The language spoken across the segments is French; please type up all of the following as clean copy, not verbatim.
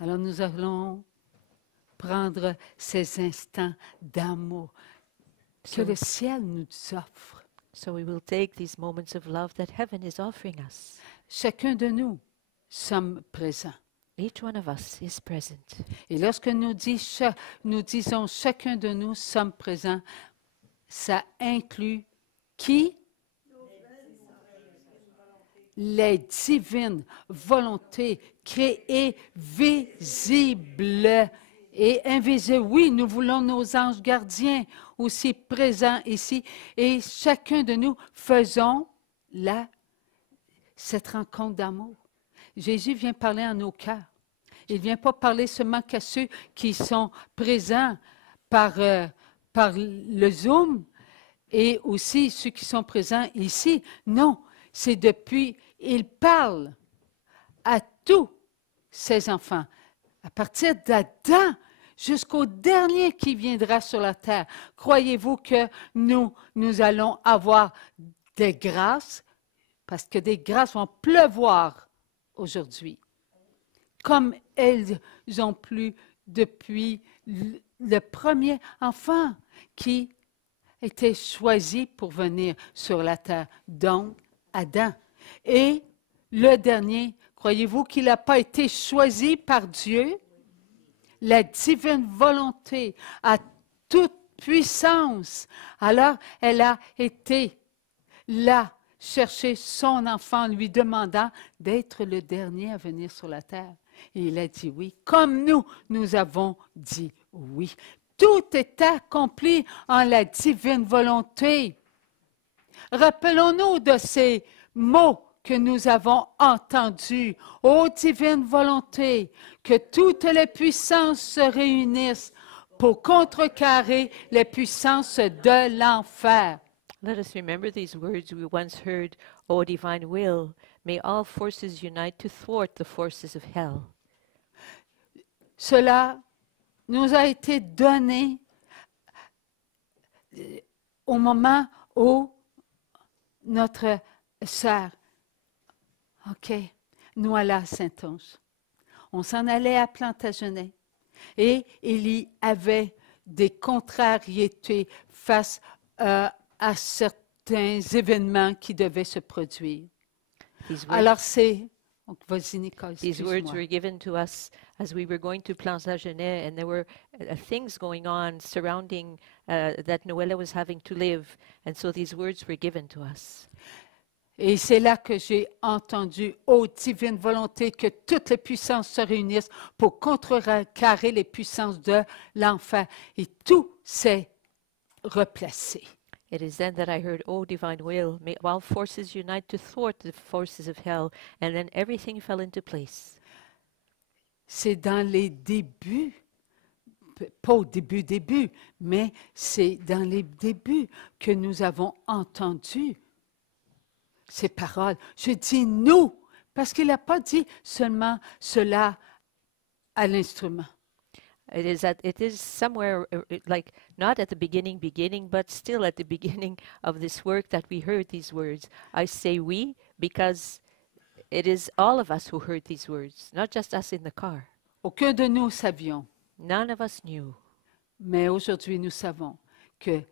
Alors nous allons prendre ces instants d'amour que le ciel nous offre. So we will take these moments of love that heaven is offering us. Chacun de nous sommes présents. Each one of us is present. Et lorsque nous disons chacun de nous sommes présents, ça inclut qui? Les divines volontés créées, visibles et invisibles. Oui, nous voulons nos anges gardiens aussi présents ici. Et chacun de nous faisons cette rencontre d'amour. Jésus vient parler à nos cœurs. Il ne vient pas parler seulement qu'à ceux qui sont présents par le Zoom et aussi ceux qui sont présents ici. Non, c'est depuis, il parle à tous ses enfants, à partir d'Adam jusqu'au dernier qui viendra sur la terre. Croyez-vous que nous allons avoir des grâces, parce que des grâces vont pleuvoir aujourd'hui, comme elles ont plu depuis le premier enfant qui était choisi pour venir sur la terre, donc Adam. Et le dernier, croyez-vous qu'il n'a pas été choisi par Dieu? La divine volonté a toute puissance. Alors, elle a été là chercher son enfant, lui demandant d'être le dernier à venir sur la terre. Et il a dit oui, comme nous avons dit oui. Tout est accompli en la divine volonté. Rappelons-nous de ces mots que nous avons entendus. Ô divine volonté, que toutes les puissances se réunissent pour contrecarrer les puissances de l'enfer. Let us remember these words we once heard, O divine will, may all forces unite to thwart the forces of hell. Cela nous a été donné au moment où notre sœur, nous allons à Saint-Onge. On s'en allait à Plantagenet et il y avait des contrariétés face à certains événements qui devaient se produire. Alors c'est... Vas-y, Nicole, These words were given to us as we were going to Plantagenet, and there were things going on surrounding that Noella was having to live, and so these words were given to us. Et c'est là que j'ai entendu, ô divine volonté, que toutes les puissances se réunissent pour contrecarrer les puissances de l'enfer. Et tout s'est replacé. It is then that I heard, O divine will, may all forces unite to thwart the forces of hell, and then everything fell into place. C'est dans les débuts, pas au début, mais c'est dans les débuts que nous avons entendu ces paroles. Je dis nous, parce qu'il n'a pas dit seulement cela à l'instrument. It is somewhere like not at the beginning, but still at the beginning of this work that we heard these words. I say we because it is all of us who heard these words, not just us in the car. Aucun de nous savions. None of us knew. Mais aujourd'hui, nous savons que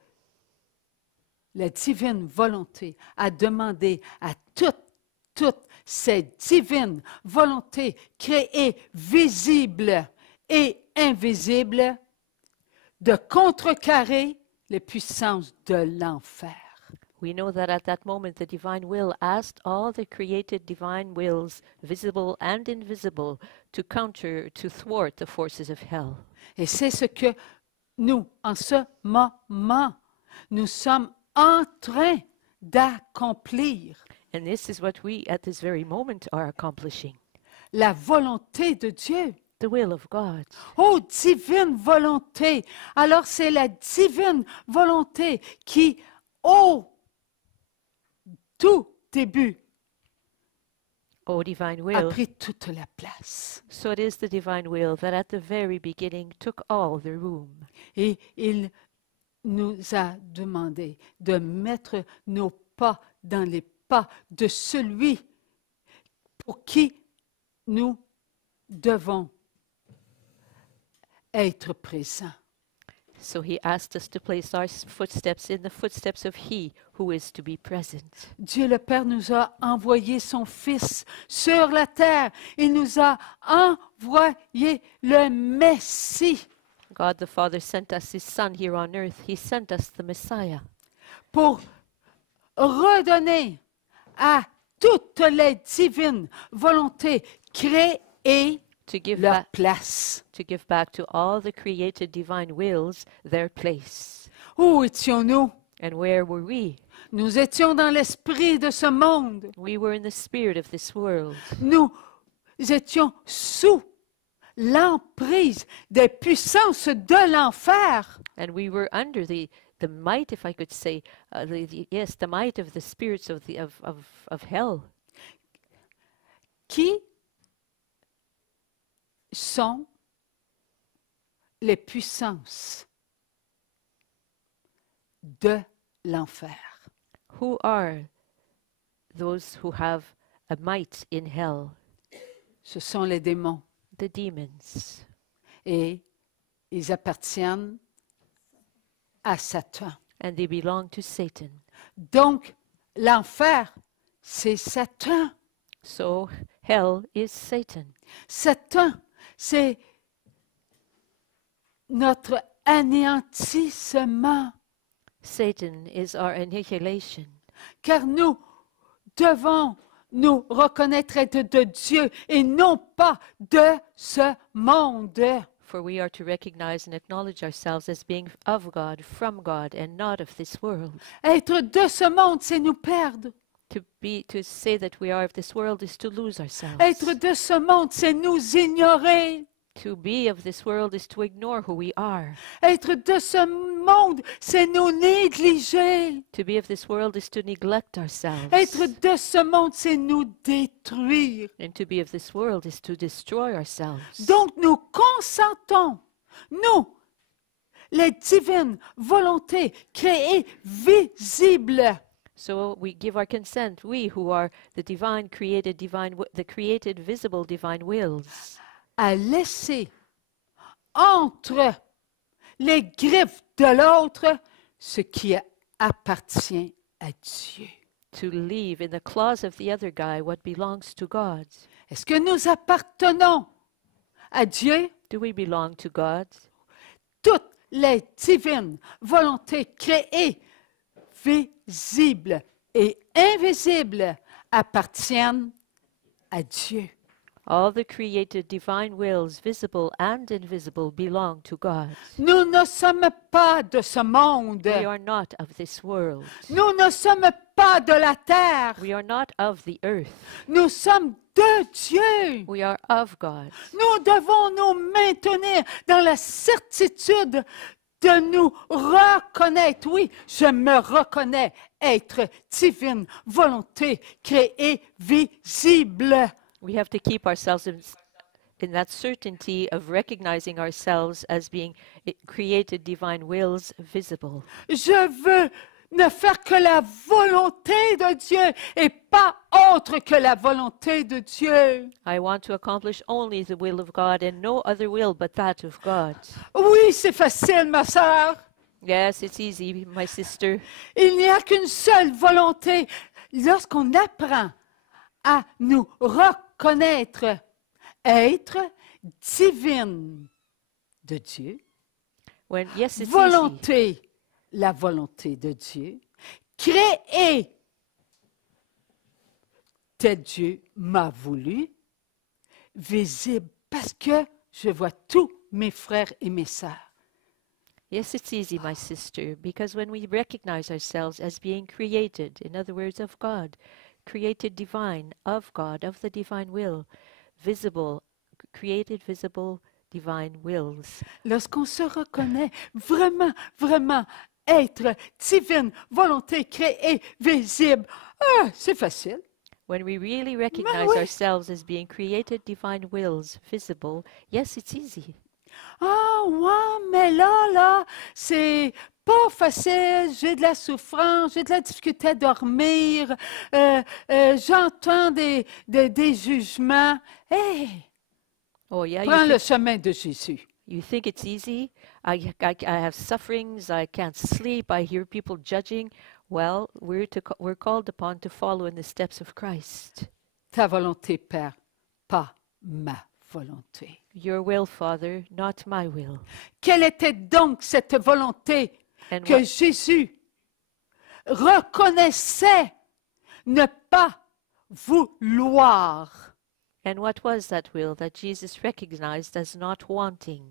la divine volonté a demandé à toutes ces divines volontés créées, visibles et invisibles, de contrecarrer les puissances de l'enfer. We know that at that moment the divine will asked all the created divine wills, visible and invisible, to thwart the forces of hell. Et c'est ce que nous, en ce moment, nous sommes en train d'accomplir. And this is what we at this very moment are accomplishing. La volonté de Dieu. The will of God. Oh, divine volonté. Alors c'est la divine volonté qui, au tout début, O divine a will. pris toute la place. So it is the divine will that at the very beginning took all the room. Et il nous a demandé de mettre nos pas dans les pas de celui pour qui nous devons être présent. So he asked us to place our footsteps in the footsteps of he who is to be present. Dieu le Père nous a envoyé son Fils sur la terre. Il nous a envoyé le Messie God the Father sent us his Son here on earth. He sent us the Messiah pour redonner à toutes les divines volontés créées to give leur back place. to all the created divine wills their place. Où étions-nous? And where were we? Nous étions dans l'esprit de ce monde. We were in the spirit of this world. Nous étions sous l'emprise des puissances de l'enfer. And we were under the might, if I could say, the might of the spirits of hell. Qui sont les puissances de l'enfer? Who are those who have a might in hell? Ce sont les démons The demons. et ils appartiennent à Satan. And they belong to Satan. Donc, l'enfer, c'est Satan. So hell is Satan. Satan, c'est notre anéantissement, Satan is our annihilation. car nous devons nous reconnaître être de Dieu et non pas de ce monde. For we are to recognize and acknowledge ourselves as being of God, from God, and not of this world. Être de ce monde, c'est nous perdre. To say that we are of this world is to lose ourselves. Être de ce monde, c'est nous ignorer. To be of this world is to ignore who we are. Être de ce monde, c'est nous négliger. To be of this world is to neglect ourselves. Être de ce monde, c'est nous détruire. And to be of this world is to destroy ourselves. Donc nous consentons, nous, les divines volontés créées visibles, So we give our consent, we who are the the created visible divine wills, à laisser entre les griffes de l'autre ce qui appartient à Dieu. to leave in the claws of the other guy what belongs to God. Est-ce que nous appartenons à Dieu? Do we belong to God? Toutes les divines volontés créées, visibles et invisibles, appartiennent à Dieu. All the created divine wills, visible and invisible, belong to God. Nous ne sommes pas de ce monde. We are not of this world. Nous ne sommes pas de la terre. We are not of the earth. Nous sommes de Dieu. We are of God. Nous devons nous maintenir dans la certitude de nous reconnaître. Oui, je me reconnais être divine volonté créée visible. We have to keep ourselves in that certainty of recognizing ourselves as being created divine wills visible. Je veux ne faire que la volonté de Dieu et pas autre que la volonté de Dieu. I want to accomplish only the will of God and no other will but that of God. Oui, c'est facile, ma sœur. Yes, it's easy, my sister. Il n'y a qu'une seule volonté. Lorsqu'on apprend à nous reconnaître être divine de Dieu, Yes, it's easy. volonté, la volonté de Dieu, créée tel Dieu m'a voulu, visible parce que je vois tous mes frères et mes sœurs. Yes, it's easy, my sister, because when we recognize ourselves as being created, in other words, of God, created divine, of God, of the divine will, visible, created visible divine wills. Lorsqu'on se reconnaît vraiment, vraiment être divine, volonté créée, visible, c'est facile. When we really recognize oui. ourselves as being created divine wills, visible, yes, it's easy. Ah, ouais, mais là, c'est pas facile. J'ai de la souffrance, j'ai de la difficulté à dormir, j'entends des jugements. Hey, Oh, yeah, prends le chemin de Jésus. You think it's easy? I have sufferings. I can't sleep. I hear people judging. Well, we're called upon to follow in the steps of Christ. Ta volonté, Père, pas ma volonté. Your will, Father, not my will. Quelle était donc cette volonté And que Jésus reconnaissait ne pas vouloir? And what was that will that Jesus recognized as not wanting?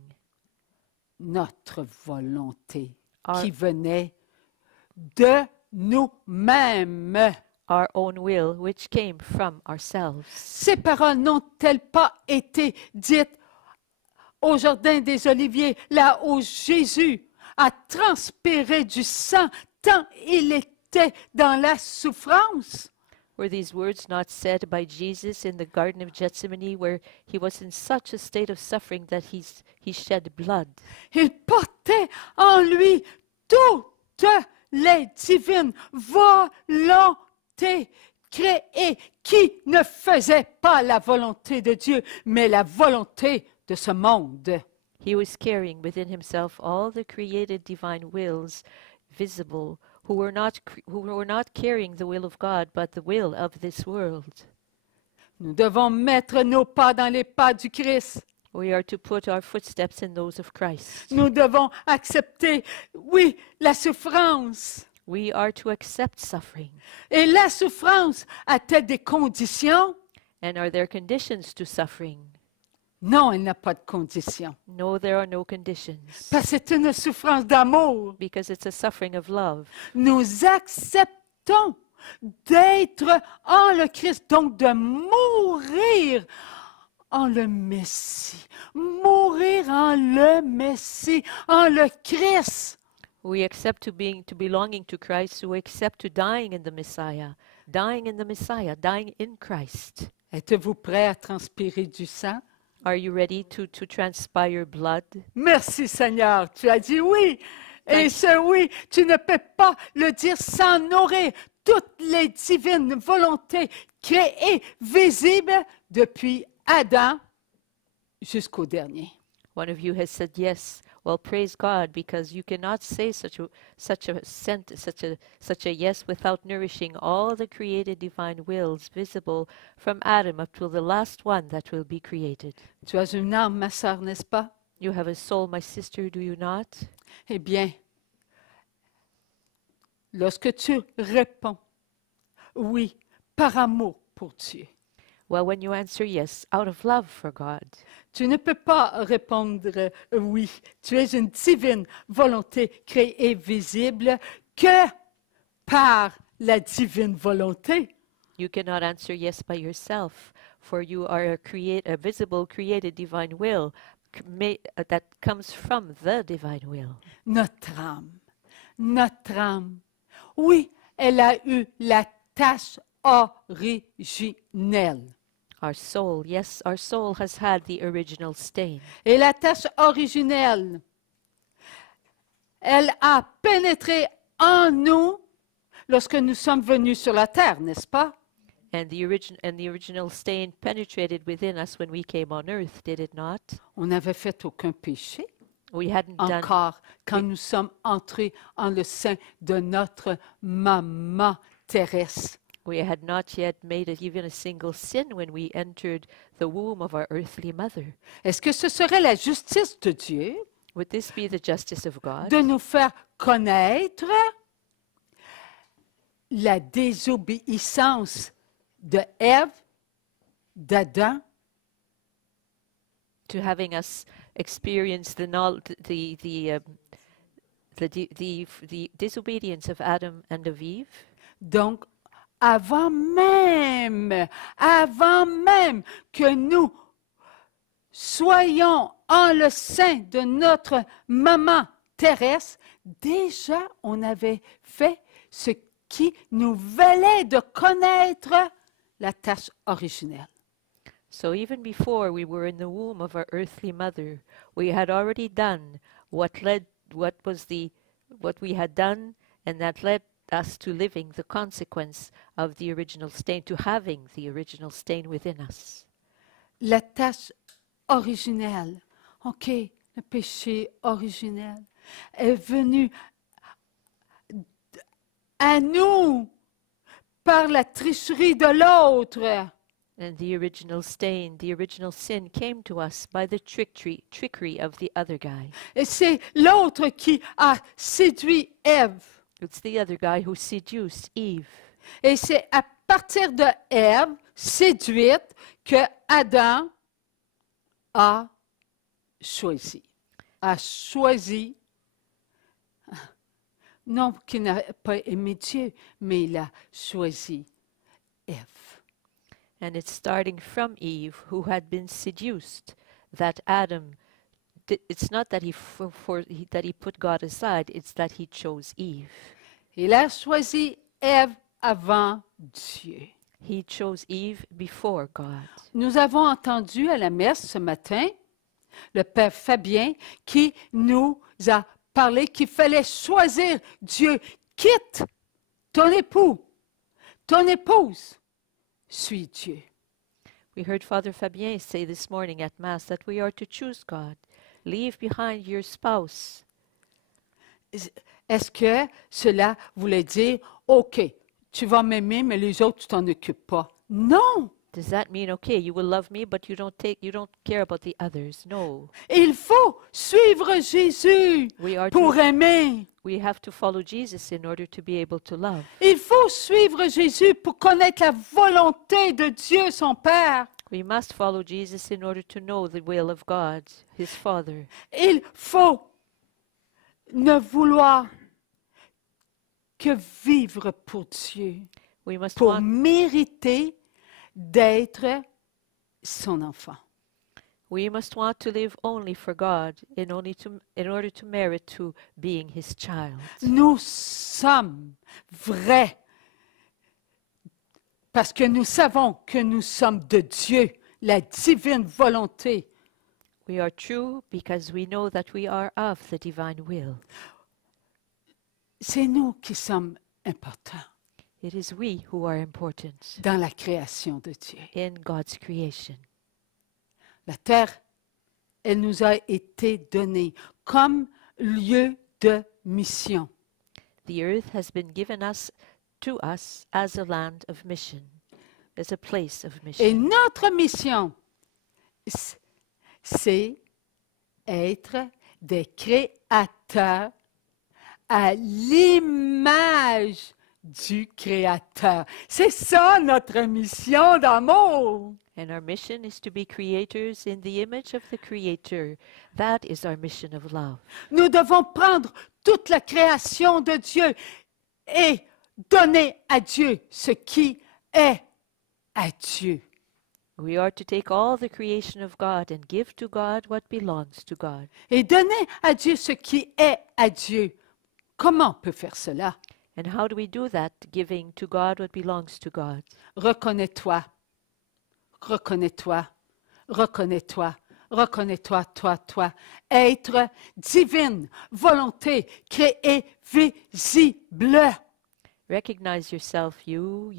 Notre volonté Our- qui venait de nous-mêmes. Our own will, which came from ourselves. Ces paroles n'ont-elles pas été dites au Jardin des Oliviers, là où Jésus a transpiré du sang tant il était dans la souffrance? Were these words not said by Jesus in the Garden of Gethsemane, where he was in such a state of suffering that he shed blood? Il portait en lui toutes les divines volontés créées qui ne faisaient pas la volonté de Dieu, mais la volonté de ce monde. He was carrying within himself all the created divine wills visible, who were not carrying the will of God, but the will of this world. Nous devons mettre nos pas dans les pas du Christ. We are to put our footsteps in those of Christ. Nous devons accepter, oui, la souffrance. We are to accept suffering. Et la souffrance a-t-elle des conditions? And are there conditions to suffering? Non, elle n'a pas de conditions. No, there are no conditions. Parce que c'est une souffrance d'amour. Because it's a suffering of love. Nous acceptons d'être en le Christ, donc de mourir en le Messie. Mourir en le Messie, en le Christ. We accept to belonging to Christ, so we accept to dying in the Messiah. Dying in the Messiah, dying in Christ. Êtes-vous prêt à transpirer du sang? Are you ready to transpire blood? Merci Seigneur, tu as dit oui. Et ce oui, tu ne peux pas le dire sans nourrir toutes les divines volontés créées, visibles depuis Adam jusqu'au dernier. One of you has said yes. Well, praise God, because you cannot say such a yes without nourishing all the created divine wills visible from Adam up to the last one that will be created. Tu as une âme, ma sœur, n'est-ce pas? You have a soul, my sister, do you not? Eh bien, lorsque tu réponds oui par amour pour Dieu, Well, when you answer yes, out of love for God, tu ne peux pas répondre oui. Tu es une divine volonté créée visible que par la divine volonté. you cannot answer yes by yourself, for you are a visible, created divine will that comes from the divine will. Notre âme, oui, elle a eu la tâche originelle. Our soul, yes, our soul has had the original stain. Et la tâche originelle, elle a pénétré en nous lorsque nous sommes venus sur la terre, n'est-ce pas? And the original stain penetrated within us when we came on earth, did it not? On n'avait fait aucun péché We hadn't done encore quand nous sommes entrés en le sein de notre maman terrestre. we had not yet made even a single sin when we entered the womb of our earthly mother. Est-ce que ce serait la justice de Dieu Would this be the justice of God? de nous faire connaître la désobéissance de Ève, d'Adam? To having us experience the disobedience of Adam and of Eve? Donc, avant même que nous soyons en le sein de notre maman terrestre, déjà on avait fait ce qui nous valait de connaître la tâche originelle. So even before we were in the womb of our earthly mother, we had already done what we had done, and that led us to living the consequence of the original stain, to having the original stain within us. La tâche originelle, OK, le péché originel, est venu à nous par la tricherie de l'autre. And the original stain, the original sin came to us by the trickery of the other guy. Et c'est l'autre qui a séduit Ève. It's the other guy who seduced Eve. Et c'est à partir de Ève, séduite, que Adam a choisi. A choisi, non qu'il n'a pas aimé Dieu, mais il a choisi Ève. And it's starting from Eve, who had been seduced, that Adam, it's not that that he put God aside, it's that he chose Eve. Il a choisi Ève avant Dieu. He chose Eve before God. Nous avons entendu à la messe ce matin le Père Fabien qui nous a parlé qu'il fallait choisir Dieu. Quitte ton époux, ton épouse, suis Dieu. We heard Father Fabien say this morning at Mass that we are to choose God. Leave behind your spouse. Est-ce que cela voulait dire, OK, tu vas m'aimer, mais les autres, tu t'en occupes pas? Non! Does that mean, okay, you will love me, but you don't care about the others? No. Il faut suivre Jésus pour aimer. We have to follow Jesus in order to be able to love. Il faut suivre Jésus pour connaître la volonté de Dieu, son Père. We must follow Jesus in order to know the will of God, his Father. Il faut ne vouloir que vivre pour Dieu, We must pour want mériter d'être son enfant. We must want to live only for God in order to merit to being his child. Nous sommes vrais parce que nous savons que nous sommes de Dieu, la divine volonté. We are true because we know that we are of the divine will. C'est nous qui sommes importants It is we who are important dans la création de Dieu. in God's creation. La terre, elle nous a été donnée comme lieu de mission. The earth has been given to us as a land of mission, as a place of Et mission. notre mission, c'est être des créateurs à l'image du Créateur. C'est ça notre mission d'amour. And our mission is to be creators in the image of the Creator. That is our mission of love. Nous devons prendre toute la création de Dieu et donner à Dieu ce qui est à Dieu. We are to take all the creation of God and give to God what belongs to God. Et donner à Dieu ce qui est à Dieu. Comment on peut faire cela? And how do we do that, giving to God what belongs to God? Reconnais-toi, reconnais-toi, reconnais-toi, reconnais-toi, toi. Être divine, volonté, créée, visible. Recognize yourself, you,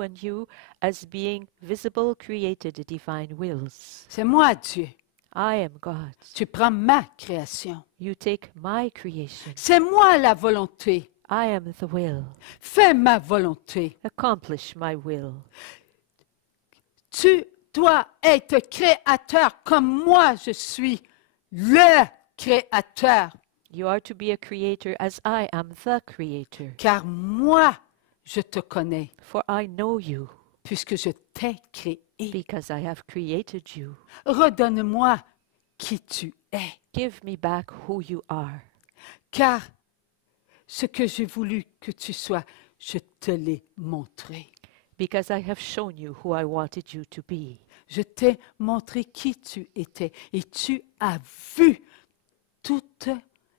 and you, as being visible, created, divine wills. C'est moi, Dieu. I am God. Tu prends ma création. You take my creation. C'est moi la volonté. I am the will. Fais ma volonté. Accomplish my will. Tu dois être créateur comme moi je suis le créateur. You are to be a creator as I am the creator. Car moi, je te connais, For I know you, puisque je t'ai créé. because I have created you. Redonne-moi qui tu es. Give me back who you are. Car ce que j'ai voulu que tu sois, je te l'ai montré. Because I have shown you who I wanted you to be. Je t'ai montré qui tu étais et tu as vu toutes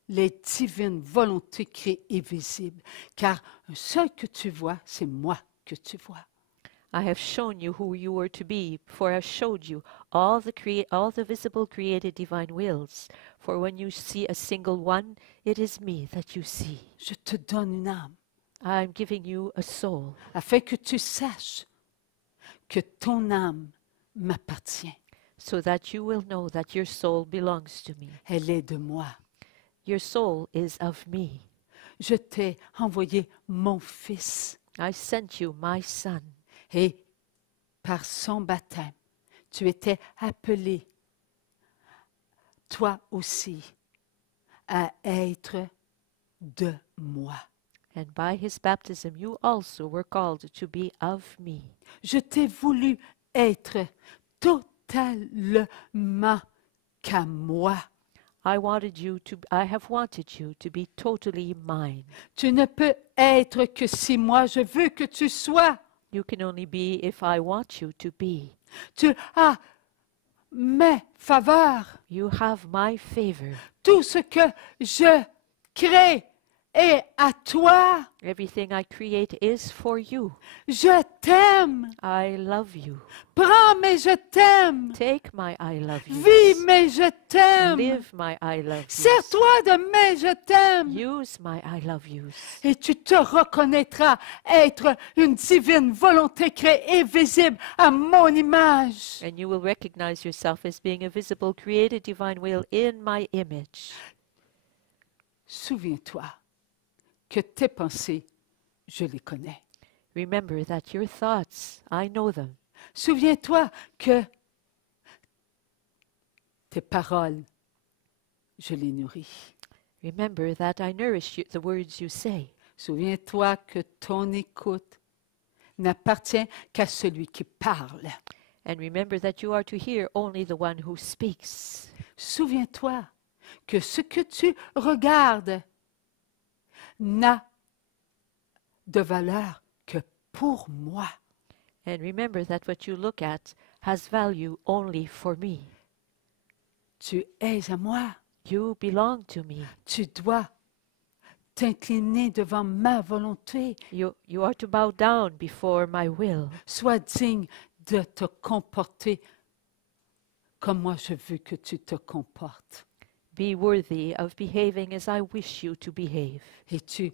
les divines volontés créées et visibles. Car un seul que tu vois, c'est moi que tu vois. I have shown you who you were to be, for I showed you all the visible created divine wills. For when you see a single one, it is me that you see. Je te donne une âme I am giving you a soul, afin que tu saches que ton âme m'appartient. so that you will know that your soul belongs to me. Elle est de moi. Your soul is of me. Je t'ai envoyé mon Fils I sent you my Son, et par son baptême, tu étais appelé, toi aussi, à être de moi. and by his baptism you also were called to be of me. Je t'ai voulu être totalement qu'à moi. I have wanted you to be totally mine. Tu ne peux être que si moi je veux que tu sois. You can only be if I want you to be. Tu as mes faveurs. You have my favor. Tout ce que je crée est à toi. Everything I create is for you. Je t'aime. I love you. Prends, mais je t'aime. Take my I love you. Vis, mais je t'aime. Live my I love you. Sers-toi de mais je t'aime. Use my I love yous. Et tu te reconnaîtras être une divine volonté créée visible à mon image. And you will recognize yourself as being a visible, created divine will in my image. Souviens-toi que tes pensées, je les connais. Remember that your thoughts, I know them. Souviens-toi que tes paroles, je les nourris. Remember that I nourish you, the words you say. Souviens-toi que ton écoute n'appartient qu'à celui qui parle. And remember that you are to hear only the one who speaks. Souviens-toi que ce que tu regardes n'a de valeur que pour moi. And remember that what you look at has value only for me. Tu es à moi. You belong to me. Tu dois t'incliner devant ma volonté. You are to bow down before my will. Sois digne de te comporter comme moi je veux que tu te comportes. Be worthy of behaving as I wish you to behave. Et tu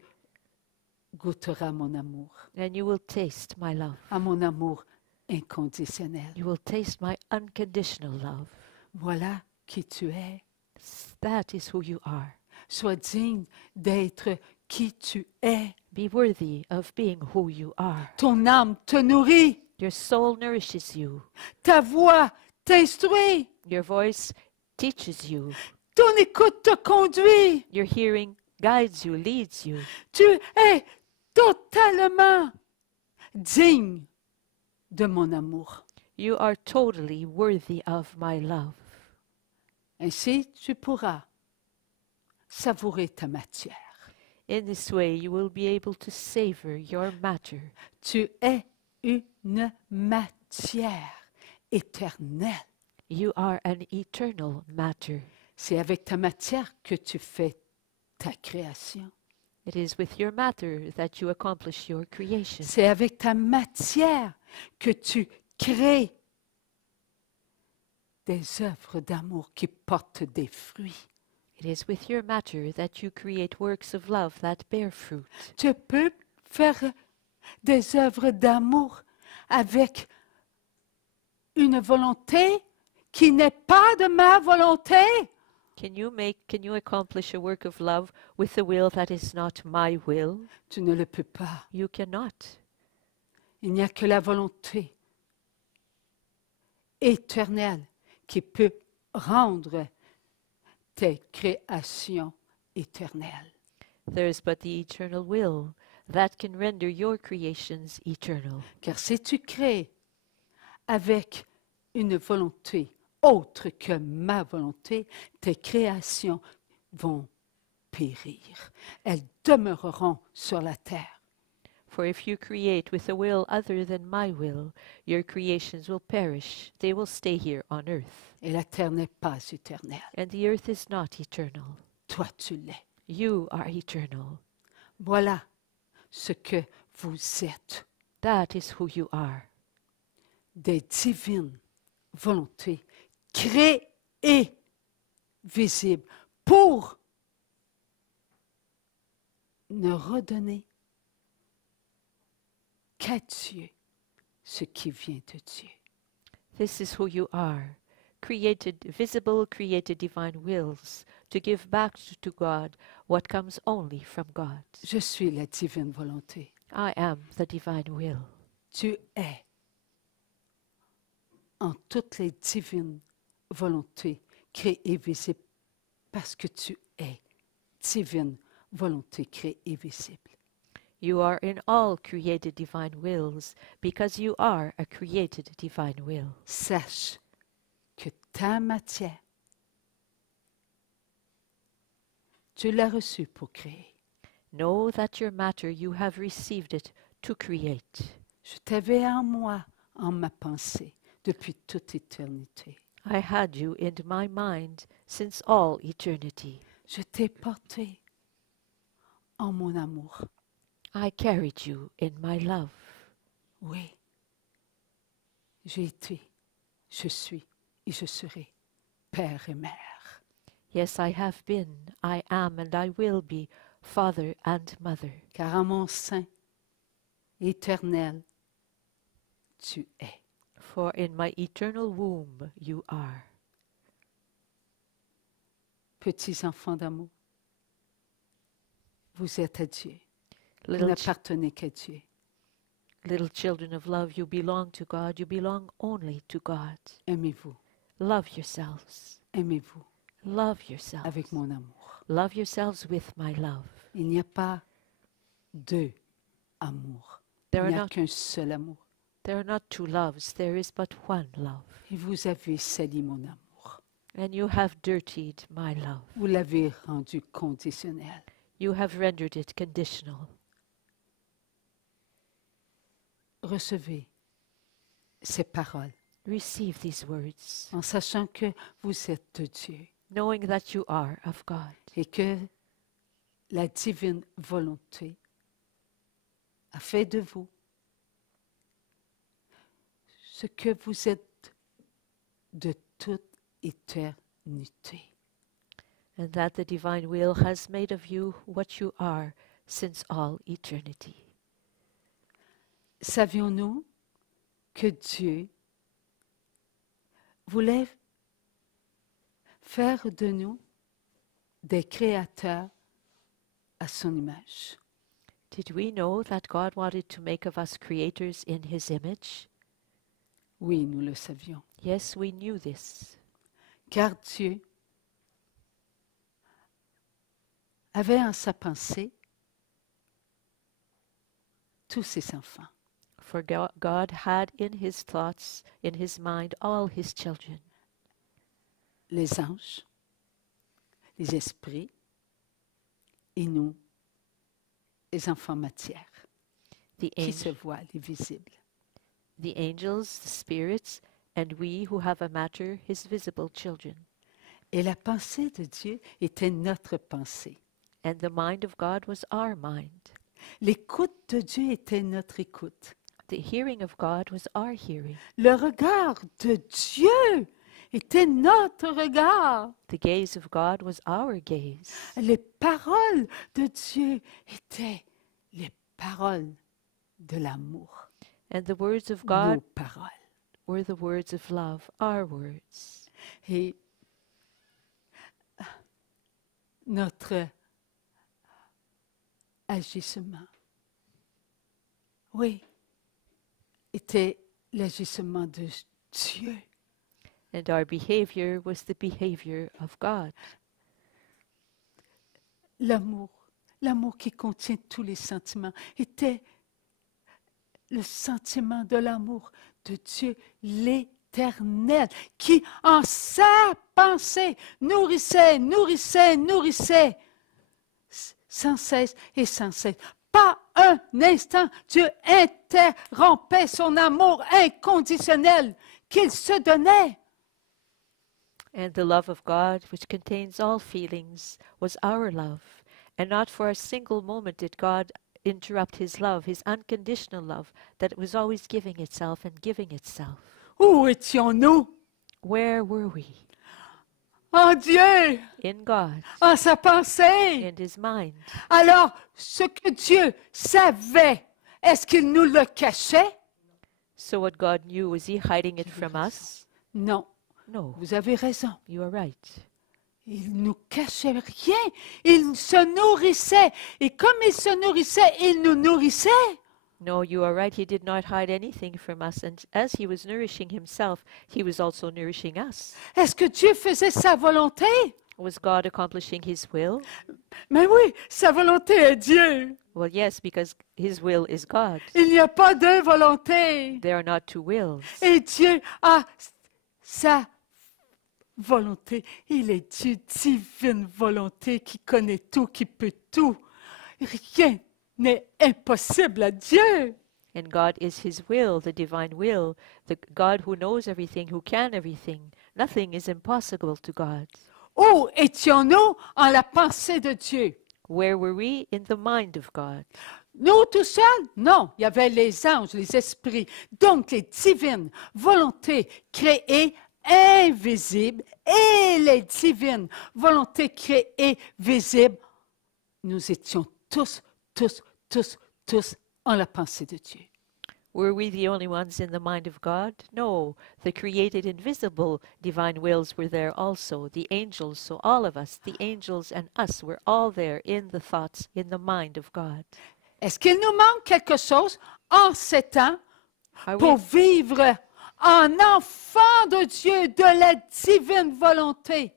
goûteras mon amour, And you will taste my love. à mon amour inconditionnel. You will taste my unconditional love. Voilà qui tu es. That is who you are. Sois digne d'être qui tu es. Be worthy of being who you are. Ton âme te nourrit. Your soul nourishes you. Ta voix t'instruit. Your voice teaches you. Ton écoute te conduit. Your hearing guides you, leads you. Tu es totalement digne de mon amour. You are totally worthy of my love. Ainsi, tu pourras savourer ta matière. In this way, you will be able to savor your matter. Tu es une matière éternelle. You are an eternal matter. C'est avec ta matière que tu fais ta création. It is with your matter that you accomplish your creation. C'est avec ta matière que tu crées des œuvres d'amour qui portent des fruits. It is with your matter that you create works of love that bear fruit. Tu peux faire des œuvres d'amour avec une volonté qui n'est pas de ma volonté. Can you accomplish a work of love with a will that is not my will? Tu ne le peux pas. You cannot. Il n'y a que la volonté éternelle qui peut rendre tes créations éternelles. There is but the eternal will that can render your creations eternal. Car si tu crées avec une volonté autre que ma volonté, tes créations vont périr. Elles demeureront sur la terre. For if you create with a will other than my will, your creations will perish. They will stay here on earth. Et la terre n'est pas éternelle. And the earth is not eternal. Toi, tu l'es. You are eternal. Voilà ce que vous êtes. That is who you are. Des divines volontés créées, visibles, pour ne redonner qu'à Dieu ce qui vient de Dieu. This is who you are, created, visible, created divine wills to give back to God what comes only from God. Je suis la divine volonté. I am the divine will. Tu es en toutes les divines volontés créées visibles parce que tu es divine volonté créée visible. You are in all created divine wills because you are a created divine will. Sache que ta matière, tu l'as reçue pour créer. Know that your matter, you have received it to create. Je t'avais en moi, en ma pensée, depuis toute éternité. I had you in my mind since all eternity. Je t'ai porté en mon amour. I carried you in my love. Oui, j'ai été, je suis et je serai père et mère. Yes, I have been, I am, and I will be father and mother. Car en mon sein éternel, tu es. For in my eternal womb you are. Petits enfants d'amour, vous êtes à Dieu. Vous Little, n'appartenez qu'à Dieu. little children of love, you belong to God. You belong only to God. Aimez-vous, Love yourselves. aimez-vous Love yourselves. avec mon amour. Love yourselves with my love. Il n'y a pas deux amours. There Il are n'y a not qu'un seul amour. There are not two loves, there is but one love. Et vous avez sali mon amour. And you have dirtied my love. Vous l'avez rendu conditionnel. You have rendered it conditional. Recevez ces paroles Receive these words, en sachant que vous êtes de Dieu knowing that you are of God, et que la divine volonté a fait de vous ce que vous êtes de toute éternité. and that the divine will has made of you what you are since all eternity. Savions-nous que Dieu voulait faire de nous des créateurs à son image? Did we know that God wanted to make of us creators in His image? Oui, nous le savions. Yes, we knew this. Car Dieu avait en sa pensée tous ses enfants. For God had in His thoughts, in His mind, all His children. Les anges, les esprits et nous, les enfants matière, The, qui se angel, voient, les visibles. the angels, the spirits, and we who have a matter, His visible children. Et la pensée de Dieu était notre pensée. And the mind of God was our mind. L'écoute de Dieu était notre écoute. The hearing of God was our hearing. Le regard de Dieu était notre regard. The gaze of God was our gaze. Les paroles de Dieu étaient les paroles de l'amour. And the words of Nos God paroles. were the words of love, our words. Et notre agissement, oui, était l'agissement de Dieu. And our behavior was the behavior of God. L'amour, l'amour qui contient tous les sentiments, était le sentiment de l'amour de Dieu, l'Éternel, qui en sa pensée nourrissait, nourrissait, nourrissait, sans cesse et sans cesse. Pas un instant, Dieu interrompait son amour inconditionnel qu'il se donnait. And the love of God, which contains all feelings, was our love. And not for a single moment did God interrupt His love, His unconditional love, that it was always giving itself and giving itself. Où étions-nous? Where were we? En Dieu, In God, en sa pensée. in His mind. Alors, ce que Dieu savait, est-ce qu'il nous le cachait? So what God knew, was He hiding it from us? Non, No, Vous avez raison. you are right. Il ne nous cachait rien. Il se nourrissait. Et comme il se nourrissait, il nous nourrissait. No, you are right. He did not hide anything from us. And as he was nourishing himself, he was also nourishing us. Est-ce que Dieu faisait sa volonté? Was God accomplishing his will? Mais oui, sa volonté est Dieu. Well, yes, because his will is God. Il n'y a pas deux volontés. There are not two wills. Et Dieu a sa volonté. Il est Dieu, divine volonté, qui connaît tout, qui peut tout. Rien n'est impossible à Dieu. And God is his will, the divine will, the God who knows everything, who can everything. Nothing is impossible to God. Où étions-nous en la pensée de Dieu? Where were we in the mind of God? Nous tout seuls? Non, il y avait les anges, les esprits. Donc, les divines volontés créées invisibles et les divines volontés créées visibles. Nous étions tous en la pensée de Dieu. Were we the only ones in the mind of God? No, the created invisible divine wills were there also, the angels, so all of us, the angels and us, were all there in the thoughts, in the mind of God. Est-ce qu'il nous manque quelque chose en ces temps Are pour we, vivre en enfant de Dieu, de la divine volonté?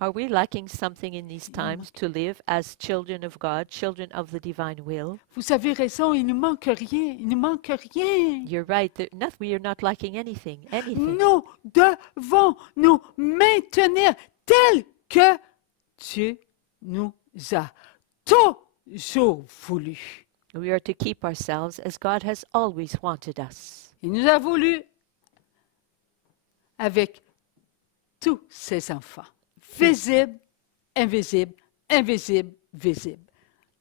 are we lacking something in these times to live as children of God, children of the divine will? Vous avez raison, il ne manque rien, il ne manque rien. You're right, we are not lacking anything, anything. Nous devons nous maintenir tel que Dieu nous a toujours voulu. We are to keep ourselves as God has always wanted us. Il nous a voulu avec tous ses enfants, visibles, invisibles, invisibles, visibles.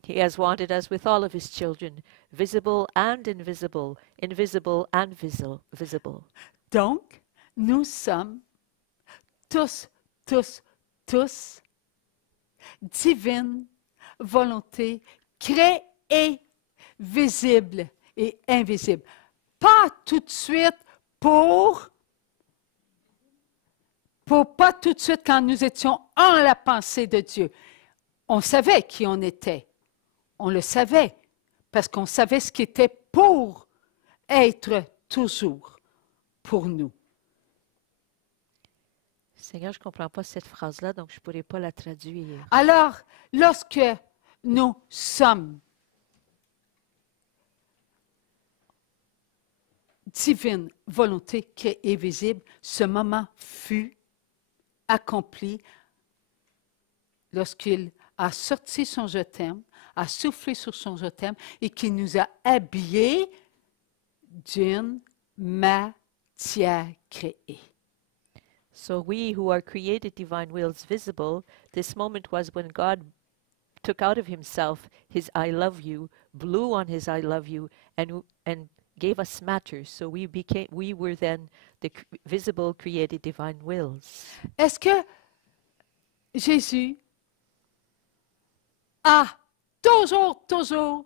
He has wanted us with all of his children, visible and invisible, invisible and visible. Donc, nous sommes tous, divine volonté créée, visible et invisible. Pas tout de suite pas tout de suite quand nous étions en la pensée de Dieu. On savait qui on était. On le savait parce qu'on savait ce qui était pour être toujours pour nous. Seigneur, je ne comprends pas cette phrase-là, donc je ne pourrais pas la traduire. Alors, lorsque nous sommes divine volonté créée visible, ce moment fut accompli lorsqu'il a sorti son je t'aime, a soufflé sur son je t'aime et qu'il nous a habillés d'une matière créée. So we who are created divine wills visible, this moment was when God took out of himself his I love you, blew on his I love you, and gave us matter. So we were then the visible created divine wills. Est-ce que Jésus a toujours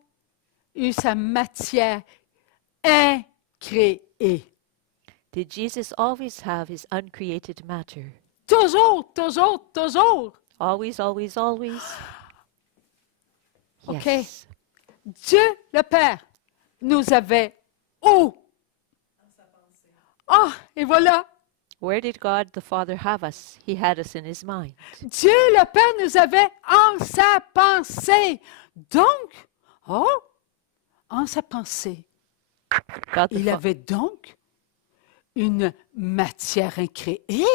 eu sa matière incréée? Did Jesus always have his uncreated matter? Toujours. Always, always, always? OK. Yes. Dieu le Père nous avait où? Ah, et voilà. Where did God the Father have us? He had us in his mind. Dieu le Père nous avait en sa pensée. Donc, en sa pensée, God the, il fa- avait donc une matière incréée.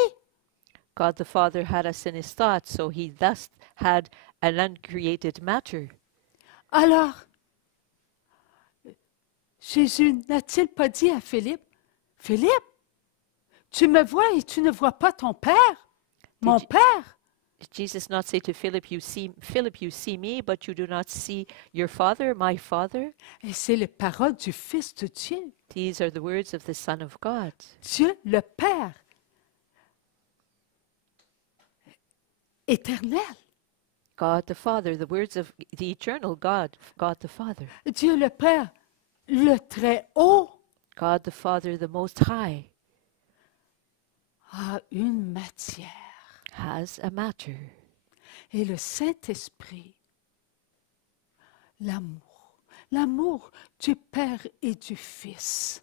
God the Father had us in his thoughts, so he thus had an uncreated matter. Alors, Jésus n'a-t-il pas dit à Philippe, Philippe, tu me vois et tu ne vois pas ton Père, mon Père? Did Jesus not say to Philip, you see me, but you do not see your Father, my Father? Et c'est les paroles du Fils de Dieu, These are the words of the Son of God. Dieu le Père éternel, God the Father, the words of the eternal God, God the Father. Dieu le Père, le très haut. God the Father, the Most High. a une matière. has a matter. Et le Saint-Esprit, l'amour, l'amour du Père et du Fils.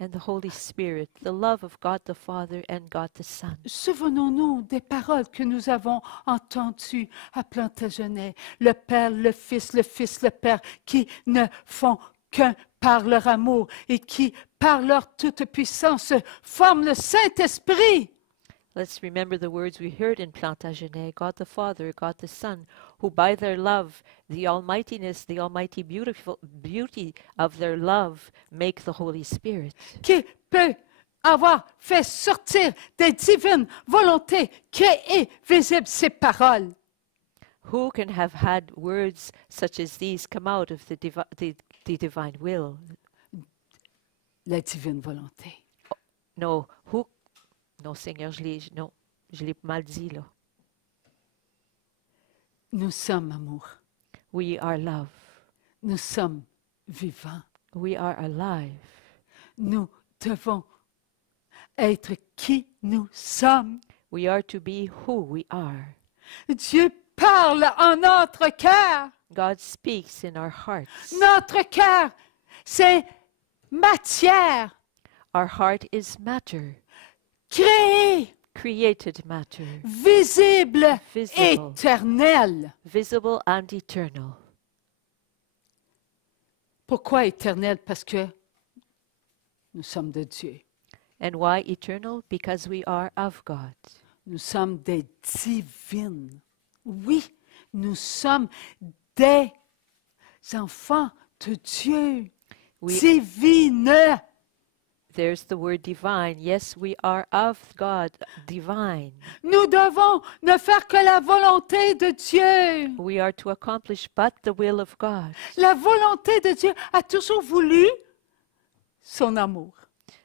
And the Holy Spirit, the love of God the Father and God the Son. Souvenons-nous des paroles que nous avons entendues à Plantagenet. Le Père, le Fils, le Père, qui ne font qu'un par leur amour et qui, par leur toute puissance, forment le Saint-Esprit. Let's remember the words we heard in Plantagenet, God the Father, God the Son, who by their love, the almightiness, the almighty beauty of their love, make the Holy Spirit. Qui peut avoir fait sortir des divines volontés créées, visibles, ces paroles. Who can have had words such as these come out of the divine will? La divine volonté. No, who? Non, Seigneur, je l'ai mal dit là. Nous sommes amour. We are love. Nous sommes vivants. We are alive. Nous devons être qui nous sommes. We are to be who we are. Dieu parle en notre cœur. God speaks in our hearts. Notre cœur, c'est matière Our heart is matter, créée, created matter, visible, Visible. éternelle. visible and eternal. Pourquoi éternelle? Parce que nous sommes de Dieu. And why eternal? Because we are of God. Nous sommes des divines. Oui, nous sommes des enfants de Dieu. We- Divines. There's the word divine. Yes, we are of God, divine. Nous devons ne faire que la volonté de Dieu. We are to accomplish but the will of God. La volonté de Dieu a toujours voulu son amour.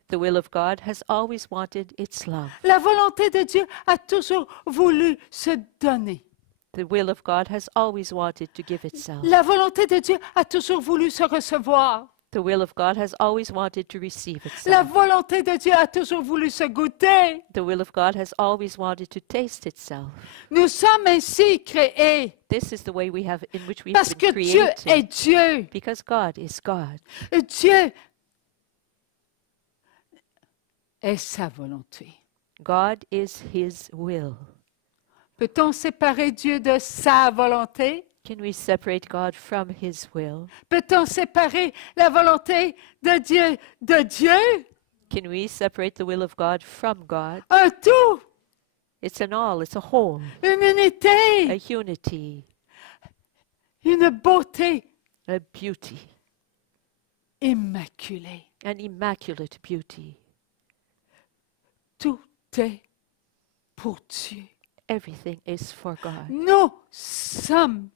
The will of God has always wanted its love. La volonté de Dieu a toujours voulu se donner. The will of God has always wanted to give itself. La volonté de Dieu a toujours voulu se recevoir. The will of God has always wanted to receive La itself. volonté de Dieu a toujours voulu se goûter. The will of God has always wanted to taste itself. Nous sommes ainsi créés This is the way in which we've parce been que Dieu est created. Dieu. Because God is God. Et Dieu est sa volonté. God is His will. Peut-on séparer Dieu de sa volonté? Can we separate God from His will? Peut-on séparer la volonté de Dieu de Dieu? Can we separate the will of God from God? Un tout, It's an all, it's a whole, une a unité, unity, une beauté a beauty, immaculée. an immaculate beauty. Tout est pour Dieu. Everything is for God. Nous sommes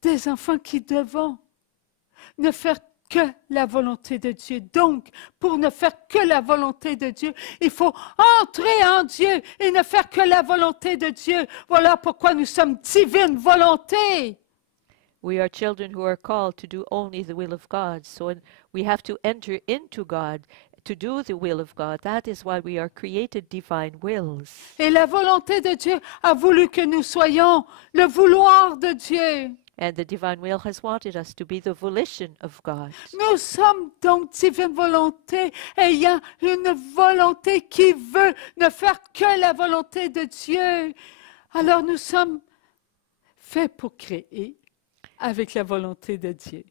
des enfants qui devons ne faire que la volonté de Dieu. Donc, pour ne faire que la volonté de Dieu, il faut entrer en Dieu et ne faire que la volonté de Dieu. Voilà pourquoi nous sommes divine volonté. We are children who are called to do only the will of God. So we have to enter into God to do the will of God. That is why we are created divine wills. Et la volonté de Dieu a voulu que nous soyons le vouloir de Dieu. And the divine will has wanted us to be the volition of God. Nous sommes donc divine volonté, ayant une volonté qui veut ne faire que la volonté de Dieu. Alors nous sommes faits pour créer avec la volonté de Dieu.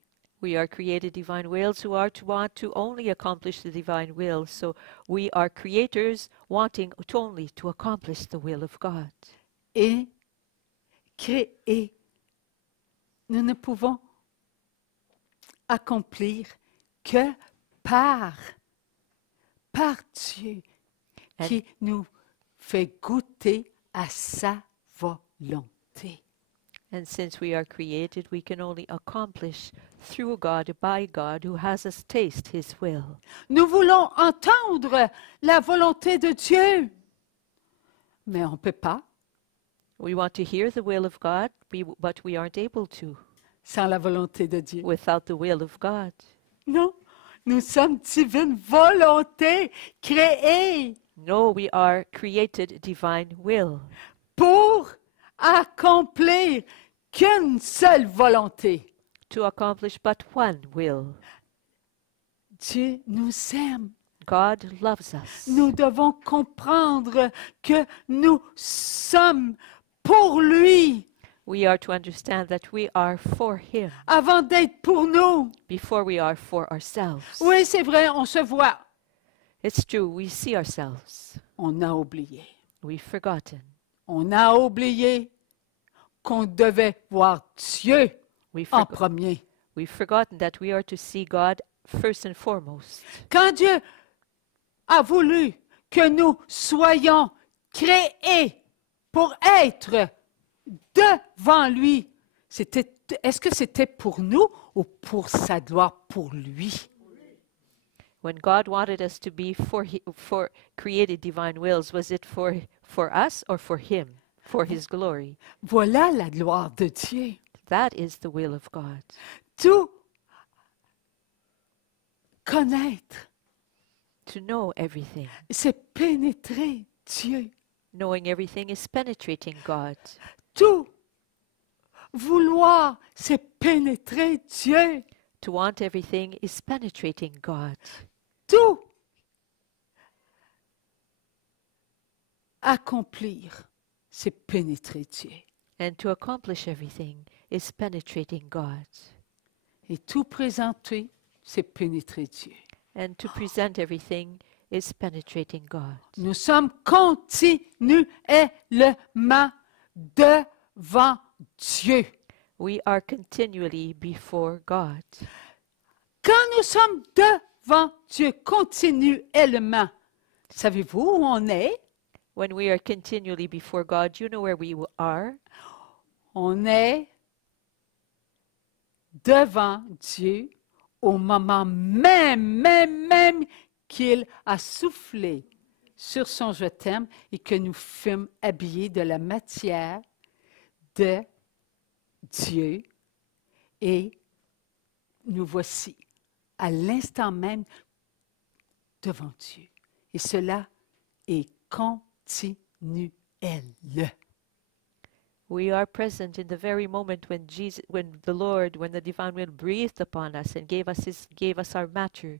We are created divine wills who are to want to only accomplish the divine will. So we are creators wanting to only to accomplish the will of God. Et créer. Nous ne pouvons accomplir que par Dieu qui nous fait goûter à sa volonté. And since we are created, we can only accomplish through God, by God, who has us taste His will. Nous voulons entendre la volonté de Dieu, mais on ne peut pas We want to hear the will of God, but we aren't able to sans la volonté de Dieu. without the will of God. Non, Nous sommes divine volonté créée No, we are created divine will pour accomplir qu'une seule volonté. to accomplish but one will. Dieu nous aime. God loves us. Nous devons comprendre que nous sommes pour lui We are to understand that we are for Him avant d'être pour nous. before we are for ourselves. Oui, c'est vrai, on se voit. It's true, we see ourselves. On a oublié. We've forgotten. On a oublié qu'on devait voir Dieu We've, en forgo- premier. we've forgotten that we are to see God first and foremost. Quand Dieu a voulu que nous soyons créés pour être devant lui, est-ce que c'était pour nous ou pour sa gloire, pour lui? When God wanted us to be for created divine wills, was it for us or for Him, for His glory? Voilà la gloire de Dieu. That is the will of God. Tout connaître, To know everything. c'est pénétrer Dieu. Knowing everything is penetrating God. Tout vouloir, c'est pénétrer Dieu. To want everything is penetrating God. Tout accomplir, c'est pénétrer Dieu. And to accomplish everything is penetrating God. Et tout présenter, c'est pénétrer Dieu. And to present everything is penetrating God. Nous sommes continuellement devant Dieu. We are continually before God. Quand nous sommes devant Dieu continuellement, savez-vous où on est? When we are continually before God, you know where we are? On est devant Dieu au moment même qu'il a soufflé sur son je t'aime et que nous fûmes habillés de la matière de Dieu. Et nous voici à l'instant même devant Dieu. Et cela est continuel. We are present in the very moment when when the divine will breathed upon us and gave us our matter.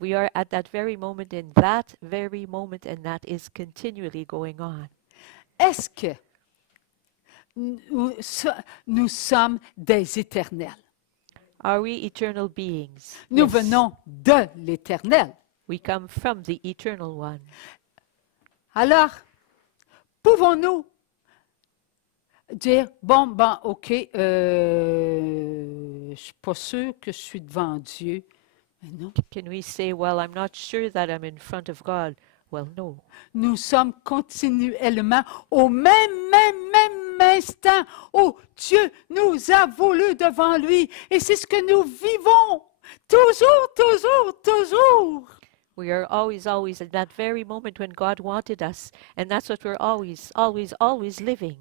We are at that very moment, and that that is continually going on. Est-ce que nous sommes des éternels? Are we eternal beings? Nous Yes. venons de l'éternel. We come from the eternal one. Alors, pouvons-nous dire, bon, ok, je suis pas sûr que je suis devant Dieu. Mais non, Can we say, well, I'm not sure that I'm in front of God? Well, no. nous sommes continuellement au même instant où Dieu nous a voulu devant lui. Et c'est ce que nous vivons. Toujours. We are always at that very moment when God wanted us, and that's what we're always living.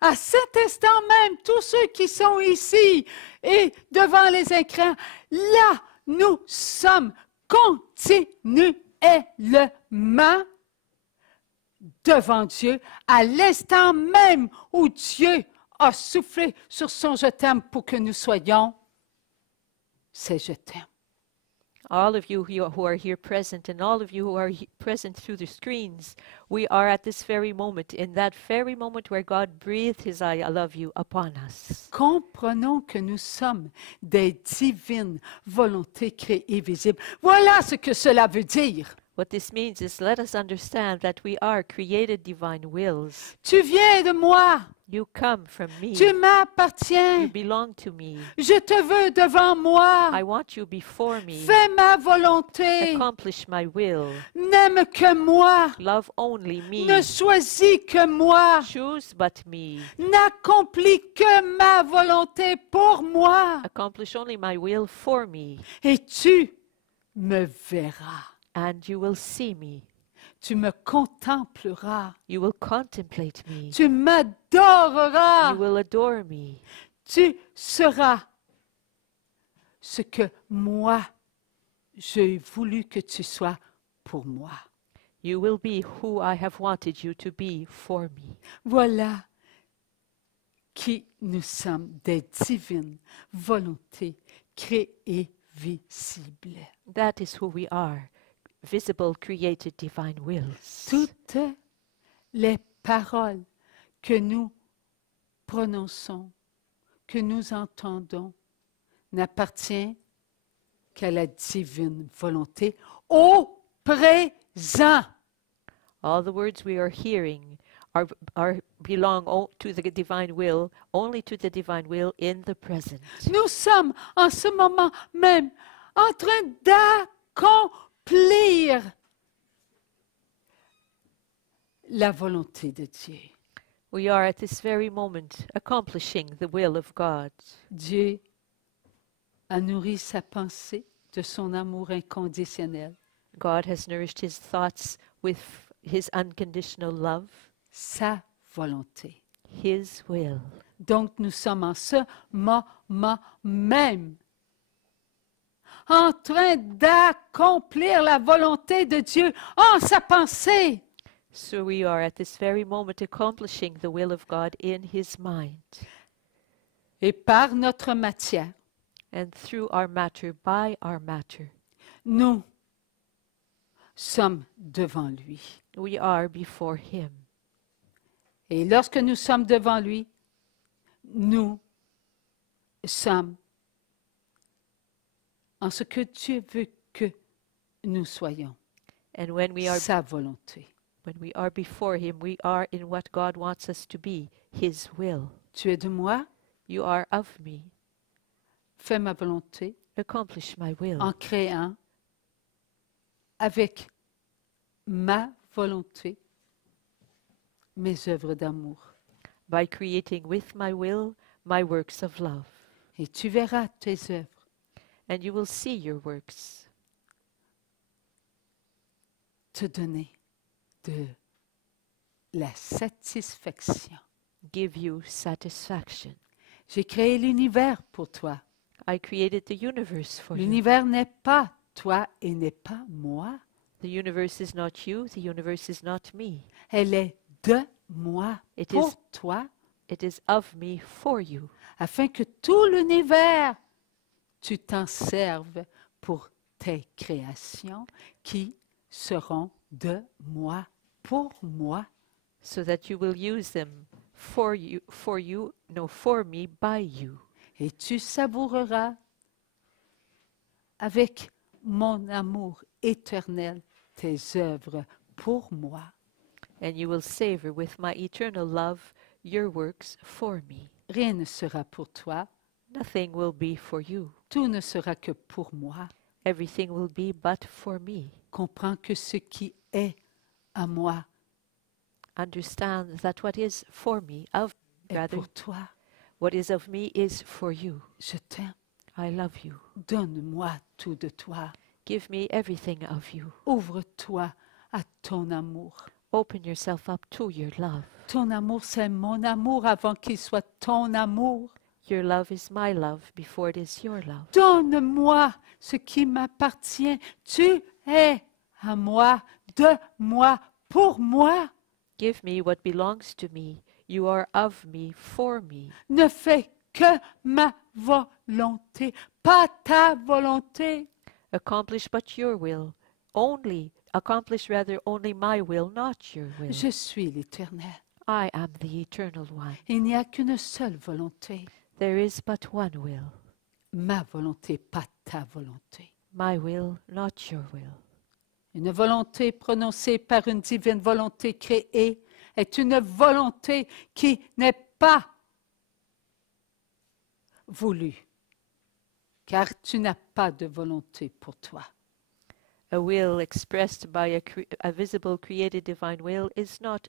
À cet instant même, tous ceux qui sont ici et devant les écrans, là, nous sommes continuellement devant Dieu, à l'instant même où Dieu a soufflé sur son je t'aime pour que nous soyons ses je t'aime. All of you who are here present, and all of you who are present through the screens, we are at this very moment, in that very moment where God breathed His I love you upon us. Comprenons que nous sommes des divines volontés créées visibles. Voilà ce que cela veut dire. What this means is, let us understand that we are created divine wills. Tu viens de moi, You come from me. tu You m'appartiens, belong to me. je te veux devant moi. I want you before me. Fais ma volonté, Accomplish my will. n'aime que moi, Love only me. ne choisis que moi, Choose but me. n'accomplis que ma volonté pour moi, Accomplish only my will for me, et tu me verras, and you will see me. tu me contempleras, You will contemplate me. tu m'adoreras, You will adore me. tu seras ce que moi j'ai voulu que tu sois pour moi. You will be who I have wanted you to be for me. Voilà qui nous sommes, des divines volontés créées visibles. That is who we are, visible, created, divine wills. Toutes les paroles que nous prononçons, que nous entendons, n'appartiennent qu'à la divine volonté au présent. All the words we are hearing belong to the divine will, only to the divine will in the present. Nous sommes en ce moment même en train d'accomplir la volonté de Dieu. We are at this very moment accomplishing the will of God. Dieu a nourri sa pensée de son amour inconditionnel, God has nourished his thoughts with his unconditional love, sa volonté. his will. Donc nous sommes en ce moment même en train d'accomplir la volonté de Dieu en sa pensée. So we are at this very moment accomplishing the will of God in his mind. Et par notre matière, And through our matter, by our matter, nous sommes devant lui. we are before him. Et lorsque nous sommes devant lui, nous sommes en ce que Dieu veut que nous soyons, And when we are sa volonté. before him, we are in what God wants us to be, his will. Tu es de moi, You are of me. fais ma volonté Accomplish my will en créant avec ma volonté mes œuvres d'amour. by creating with my will my works of love. Et tu verras tes œuvres And you will see your works te donner de la satisfaction. give you satisfaction. J'ai créé l'univers pour toi. I created the universe for you. L'univers n'est pas toi et n'est pas moi. The universe is not you, the universe is not me. Elle est de moi, It pour is- toi, It is of me for you, afin que tout l'univers, tu t'en serves pour tes créations qui seront de moi, pour moi. so that you will use them for me, by you. Et tu savoureras avec mon amour éternel tes œuvres pour moi. And you will savor with my eternal love your works for me. Rien ne sera pour toi, Nothing will be for you. tout ne sera que pour moi. Everything will be but for me. Comprends que ce qui est à moi Understand that what is for me, est rather, pour toi. what is of me is for you. Je t'aime. I love you. Donne-moi tout de toi. Give me everything of you. Ouvre-toi à ton amour. Open yourself up to your love. Ton amour, c'est mon amour avant qu'il soit ton amour. Your love is my love before it is your love. Donne-moi ce qui m'appartient. Tu es à moi, de moi, pour moi. Give me what belongs to me. You are of me, for me. Ne fais que ma volonté, pas ta volonté. Accomplish but your will. Accomplish rather only my will, not your will. Je suis l'Éternel. I am the eternal one. Il n'y a qu'une seule volonté. There is but one will. Ma volonté, pas ta volonté. My will, not your will. Une volonté prononcée par une divine volonté créée est une volonté qui n'est pas voulue, car tu n'as pas de volonté pour toi. A will expressed by a visible created divine will is not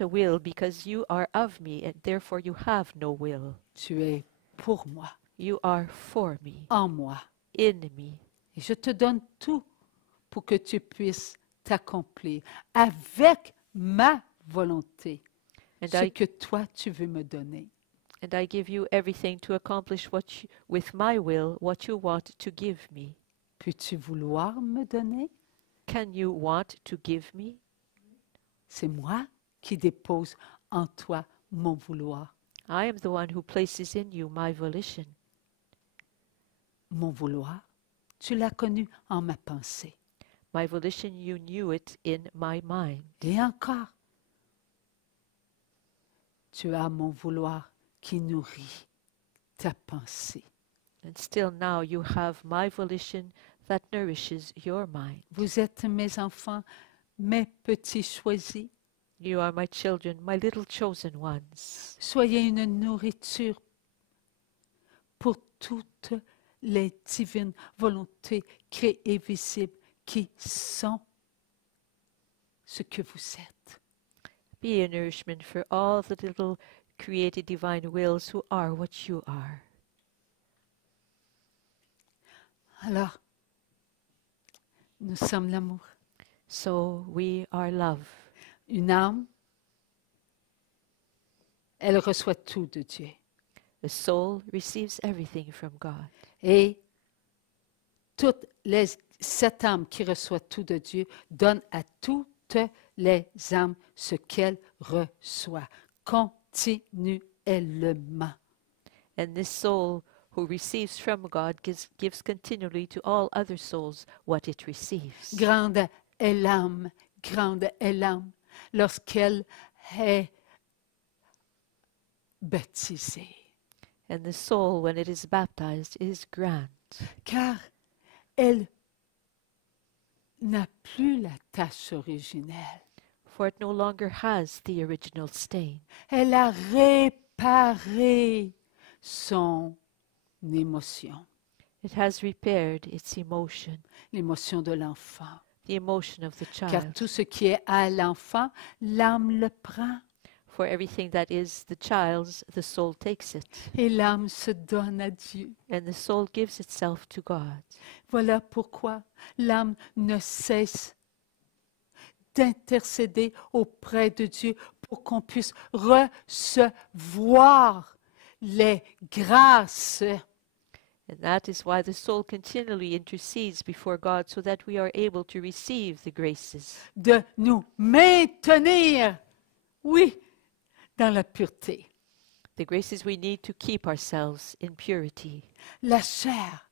a will because you are of me and therefore you have no will. Tu es pour moi, You are for me, en moi, in me. et je te donne tout pour que tu puisses t'accomplir avec ma volonté, And ce I que toi tu veux me donner. give you everything to accomplish with my will what you want to give me. peux-tu vouloir me donner? Can you want to give me? C'est moi qui dépose en toi mon vouloir. I am the one who places in you my volition. Mon vouloir, tu l'as connu en ma pensée. My volition, you knew it in my mind. Et encore, tu as mon vouloir qui nourrit ta pensée. And still now you have my volition that nourishes your mind. Vous êtes mes enfants, mes petits choisis. You are my children, my little chosen ones. Soyez une nourriture pour toutes les divines volontés créées et visibles qui sont ce que vous êtes. Be a nourishment for all the little created divine wills who are what you are. Alors, nous sommes l'amour. So we are love. Une âme, elle reçoit tout de Dieu. The soul receives everything from God. Et cette âme qui reçoit tout de Dieu donne à toutes les âmes ce qu'elle reçoit continuellement. And this soul who receives from God gives continually to all other souls what it receives. Grande est l'âme lorsqu'elle est baptisée. And the soul, when it is baptized, is grand, Car elle n'a plus la tache originelle. for it no longer has the original stain. Elle a réparé son émotion, It has repaired its emotion, l'émotion de l'enfant. the emotion of the Car child. tout ce qui est à l'enfant, l'âme le prend For everything that is the child's, the soul takes it, et l'âme se donne à Dieu. and the soul gives itself to God. Voilà pourquoi l'âme ne cesse d'intercéder auprès de Dieu pour qu'on puisse recevoir les grâces And that is why the soul continually intercedes before God so that we are able to receive the graces, de nous maintenir, oui, dans la pureté. the graces we need to keep ourselves in purity. La chair,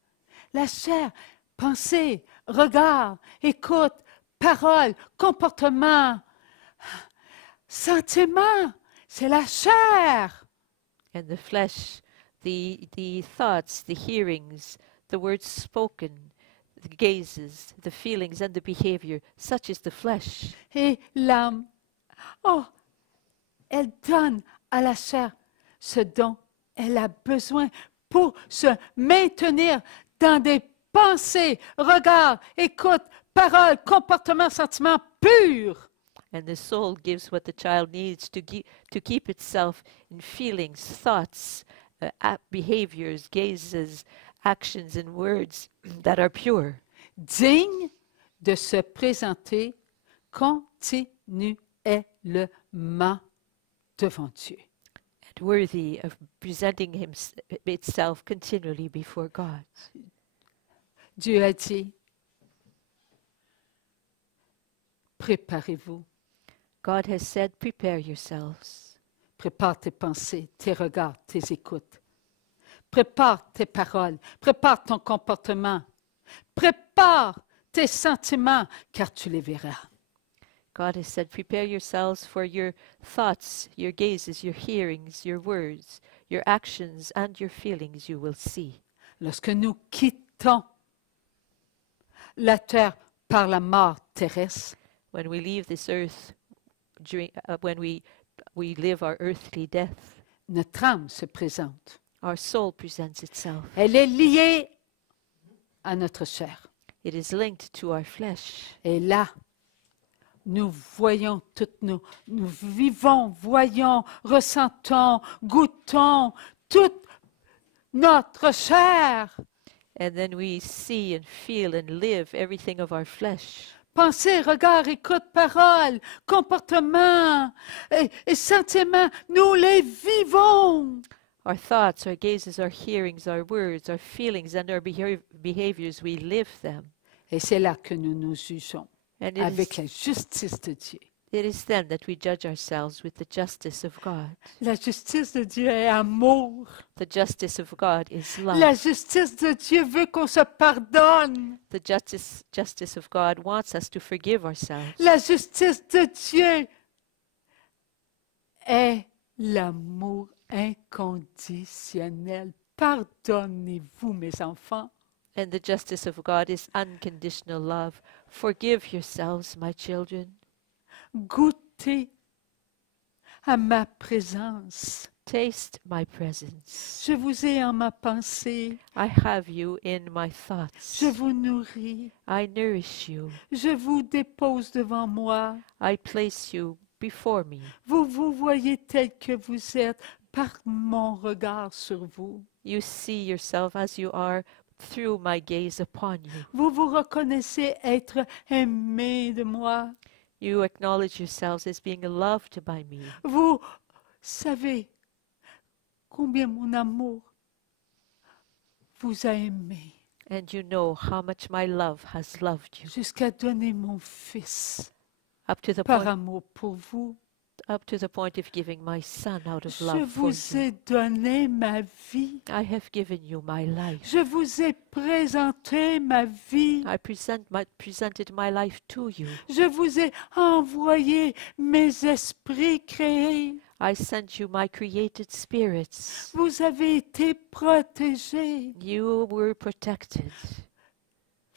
pensée, regard, écoute, parole, comportement, sentiment, c'est la chair. And the flesh, the thoughts, the hearings, the words spoken, the gazes, the feelings, and the behavior, such is the flesh. Et l'âme, oh, elle donne à la chair ce dont elle a besoin pour se maintenir dans des pensées, regards, écoute, paroles, comportements, sentiments purs. And the soul gives what the child needs to keep itself in feelings, thoughts, behaviors, gazes, actions, and words that are pure, Digne de se présenter continuellement devant Dieu. and worthy of presenting itself continually before God. Dieu a dit, préparez-vous, God has said, prepare yourselves. prépare tes pensées, tes regards, tes écoutes. Prépare tes paroles, prépare ton comportement, prépare tes sentiments, car tu les verras. God has said, prepare yourselves for your thoughts, your gazes, your hearings, your words, your actions, and your feelings you will see. Lorsque nous quittons la terre par la mort terrestre, When we leave this earth, when we live our earthly death, notre âme se présente. our soul presents itself. Elle est liée à notre chair. It is linked to our flesh. Et là, nous voyons nous vivons, voyons, ressentons, goûtons toute notre chair. And then we see and feel and live everything of our flesh. Pensée, regard, écoute, parole, comportement et sentiments, nous les vivons. Our thoughts, our gazes, our hearings, our words, our feelings, and our behaviors, we live them. Et c'est là que nous nous jugeons And avec la justice de Dieu. it is then that we judge ourselves with the justice of God. La justice de Dieu est amour. The justice of God is La love. justice de Dieu veut qu'on se pardonne. The justice of God wants us to forgive ourselves. La justice de Dieu est l'amour inconditionnel. Pardonnez-vous, mes enfants. And the justice of God is unconditional love. Forgive yourselves, my children. Goûtez à ma présence. Taste my presence. Je vous ai en ma pensée. I have you in my thoughts. Je vous nourris. I nourish you. Je vous dépose devant moi. I place you before me. Vous vous voyez tel que vous êtes par mon regard sur vous. You see yourself as you are through my gaze upon you. Vous vous reconnaissez être aimé de moi. You acknowledge yourselves as being loved by me. Vous savez combien mon amour vous a aimé And you know how much my love has loved you. jusqu'à donner mon fils Up to the par point, amour pour vous. of giving my son out of Je love for vous you. ai donné ma vie. I have given you my life. Je vous ai présenté ma vie. I presented my life to you. Je vous ai envoyé mes esprits créés. I sent you my created spirits. Vous avez été protégés. You were protected.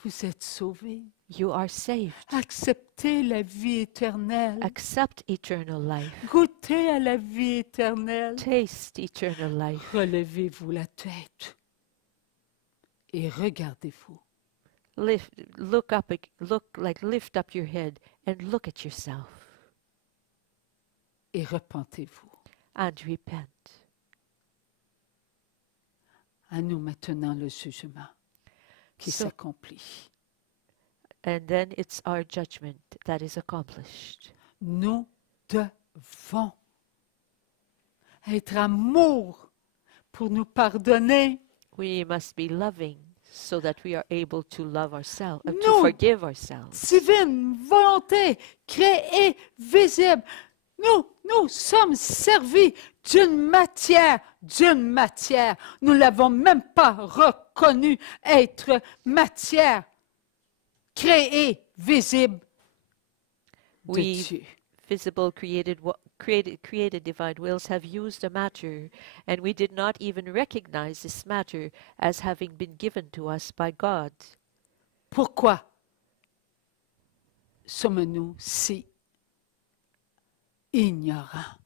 Vous êtes sauvés. You are saved. Acceptez la vie éternelle. Accept eternal life. Goûtez à la vie éternelle. Taste eternal life. Relevez-vous la tête et regardez-vous. Lift up your head and look at yourself Et repentez-vous. and repent. À nous maintenant le jugement qui So- s'accomplit. And then it's our judgment that is accomplished. Nous devons être amour pour nous pardonner. We must be loving so that we are able to love ourselves, to No. forgive ourselves. Divine volonté créée, visible. Nous sommes servis d'une matière. Nous ne l'avons même pas reconnu être matière créée, visible de We Dieu. visible created divine wills have used a matter, and we did not even recognize this matter as having been given to us by God. Pourquoi sommes-nous si ignorants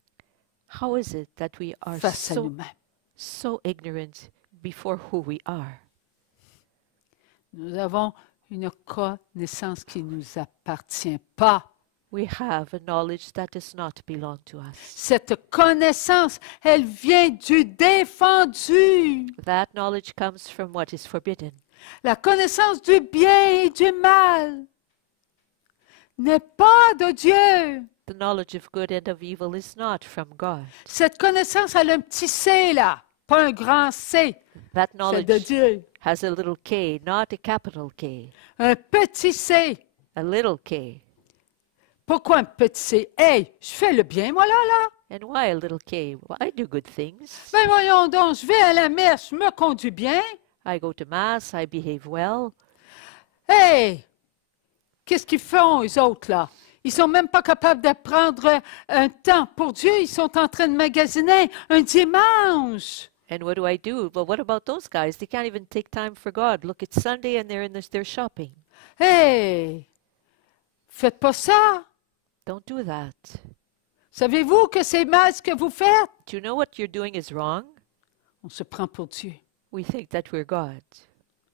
How is it that we are face à so, nous-mêmes? so ignorant before who we are? Nous avons une connaissance qui ne nous appartient pas. We have a knowledge that does not belong to us. Cette connaissance, elle vient du défendu. That knowledge comes from what is forbidden. La connaissance du bien et du mal n'est pas de Dieu. The knowledge of good and of evil is not from God. Cette connaissance, elle a un petit C là, pas un grand C. That C'est de knowledge Dieu. has a little K, not a capital K. Un petit C. A little K. Pourquoi un petit C? Hey, je fais le bien, moi là. And why a little K? Well, I do good things. Ben voyons donc, je vais à la messe, je me conduis bien. I go to Mass, I behave well. Hey, qu'est-ce qu'ils font, eux autres, là? Ils sont même pas capables de prendre un temps pour Dieu. Ils sont en train de magasiner un dimanche. And what do I do? Well, what about those guys? They can't even take time for God. Look, it's Sunday and they're shopping. Hey, faites pas ça. Don't do that. Savez-vous que c'est mal ce que vous faites? Do you know what you're doing is wrong? On se prend pour Dieu. We think that we're God.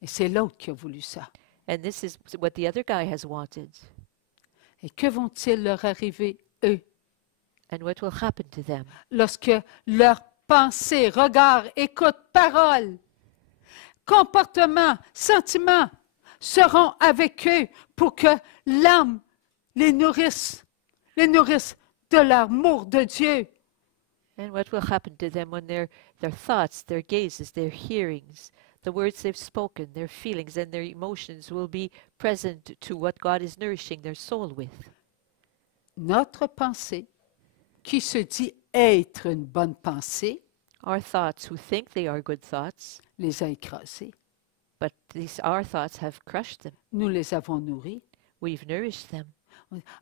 Et c'est l'autre qui a voulu ça. And this is what the other guy has wanted. Et que vont-ils leur arriver, eux, And what will happen to them? lorsque leurs pensées, regards, écoute, paroles, comportements, sentiments seront avec eux pour que l'âme les nourrisse de l'amour de Dieu And what will happen to them when their thoughts, their gazes, their hearings, the words they've spoken, their feelings and their emotions will be present to what God is nourishing their soul with? Notre pensée, qui se dit être une bonne pensée, Our thoughts, who think they are good thoughts, les a écrasés. but our thoughts have crushed them. Nous les avons nourris. We've nourished them.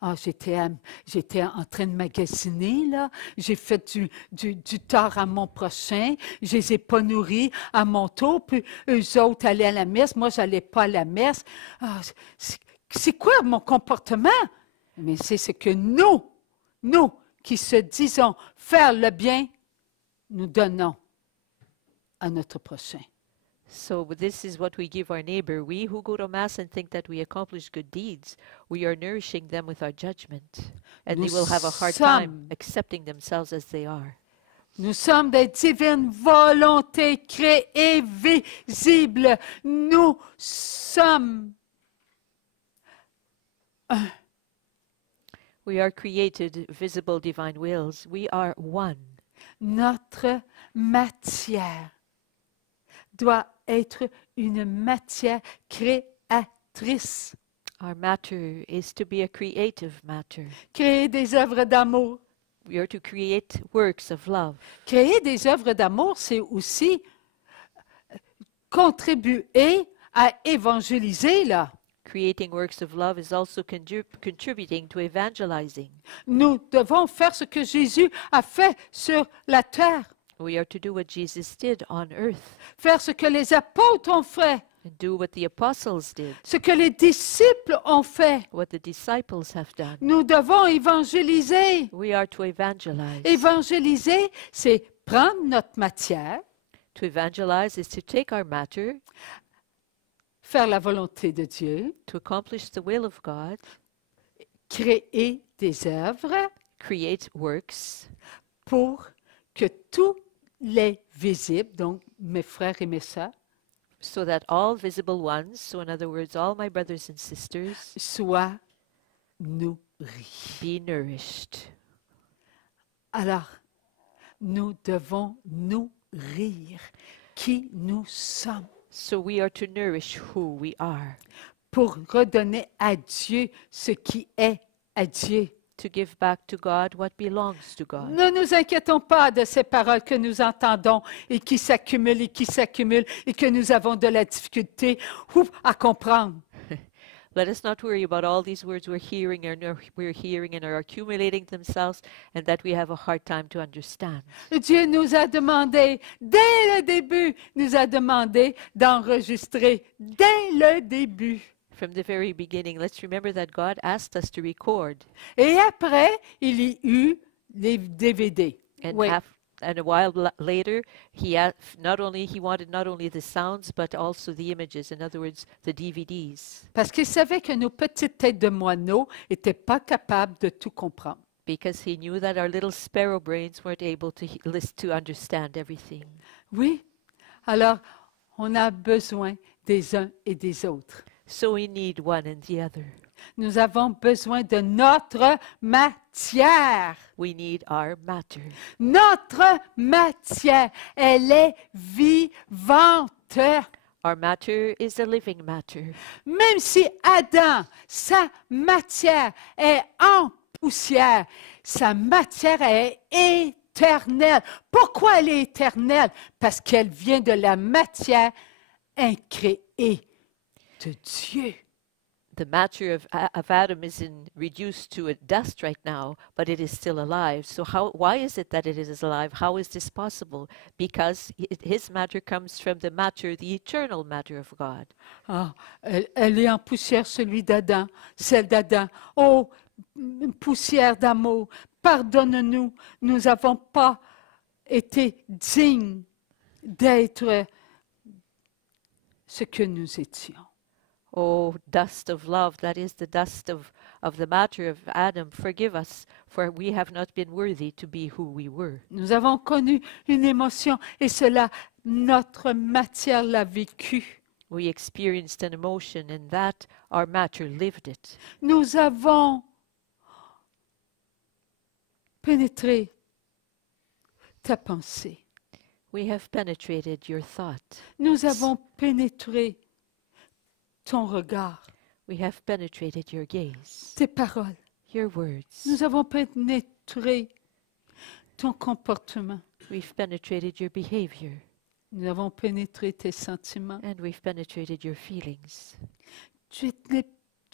Ah, j'étais en train de magasiner, là. J'ai fait du tort à mon prochain. Je les ai pas nourris à mon tour. Puis eux autres allaient à la messe. Moi, j'allais pas à la messe. Ah, c'est quoi mon comportement? Mais c'est ce que nous qui se disons faire le bien, nous donnons à notre prochain. So this is what we give our neighbor. We who go to Mass and think that we accomplish good deeds, we are nourishing them with our judgment. And they will have a hard time accepting themselves as they are. Nous sommes des divines volontés créées, visibles. Nous sommes un. We are created, visible divine wills. We are one. Notre matière doit être une matière créatrice. Our matter is to be a creative matter. Créer des œuvres d'amour. We are to create works of love. Créer des œuvres d'amour, c'est aussi contribuer à évangéliser, là. Creating works of love is also contributing to evangelizing. Nous devons faire ce que Jésus a fait sur la terre. We are to do what Jesus did on earth, Faire ce que les apôtres ont fait. and do what the apostles did, Ce que les disciples ont fait. what the disciples have done. Nous devons évangéliser. We are to evangelize. Évangéliser, c'est prendre notre matière, To evangelize is to take our matter, faire la volonté de Dieu, to accomplish the will of God, créer des œuvres create works, pour que tous les visibles, donc mes frères et mes sœurs, so that all visible ones, so in other words, all my brothers and sisters, soient nourris. be nourished. Alors, nous devons nourrir qui nous sommes So we are to nourish who we are, pour redonner à Dieu ce qui est à Dieu. to give back to God what belongs to God. Ne nous inquiétons pas de ces paroles que nous entendons et qui s'accumulent et que nous avons de la difficulté à comprendre. Let us not worry about all these words we're hearing and are accumulating themselves and that we have a hard time to understand. Dieu nous a demandé, dès le début, nous a demandé d'enregistrer dès le début. From the very beginning, let's remember that God asked us to record. Et après, il y eut les DVD. And, Oui. and a while later, he wanted not only the sounds, but also the images, in other words, the DVDs. Parce qu'il savait que nos petites têtes de moineaux n'étaient pas capables de tout comprendre. Because he knew that our little sparrow brains weren't able to understand everything. Oui. Alors, on a besoin des uns et des autres. So we need one and the other. Nous avons besoin de notre matière. We need our matter. Notre matière, elle est vivante. Our matter is a living matter. Même si Adam, sa matière est en poussière, sa matière est éternelle. Pourquoi elle est éternelle? Parce qu'elle vient de la matière incréée de Dieu. The matter of Adam is reduced to a dust right now, but it is still alive. So why is it that it is alive? How is this possible? Because his matter comes from the matter, the eternal matter of God. Ah, elle est en poussière, celui d'Adam, celle d'Adam. Oh, poussière d'amour, pardonne-nous, nous n'avons pas été dignes d'être ce que nous étions. Oh, dust of love, that is the dust of the matter of Adam. Forgive us, for we have not been worthy to be who we were. Nous avons connu une émotion et cela, notre matière l'a vécu. We experienced an emotion, and that our matter lived it. Nous avons pénétré ta pensée. We have penetrated your thought. Nous avons pénétré ton regard, We have penetrated your gaze, tes paroles. your words. Nous avons pénétré ton comportement. We've penetrated your behavior, Nous avons pénétré tes sentiments. and we've penetrated your feelings. Tu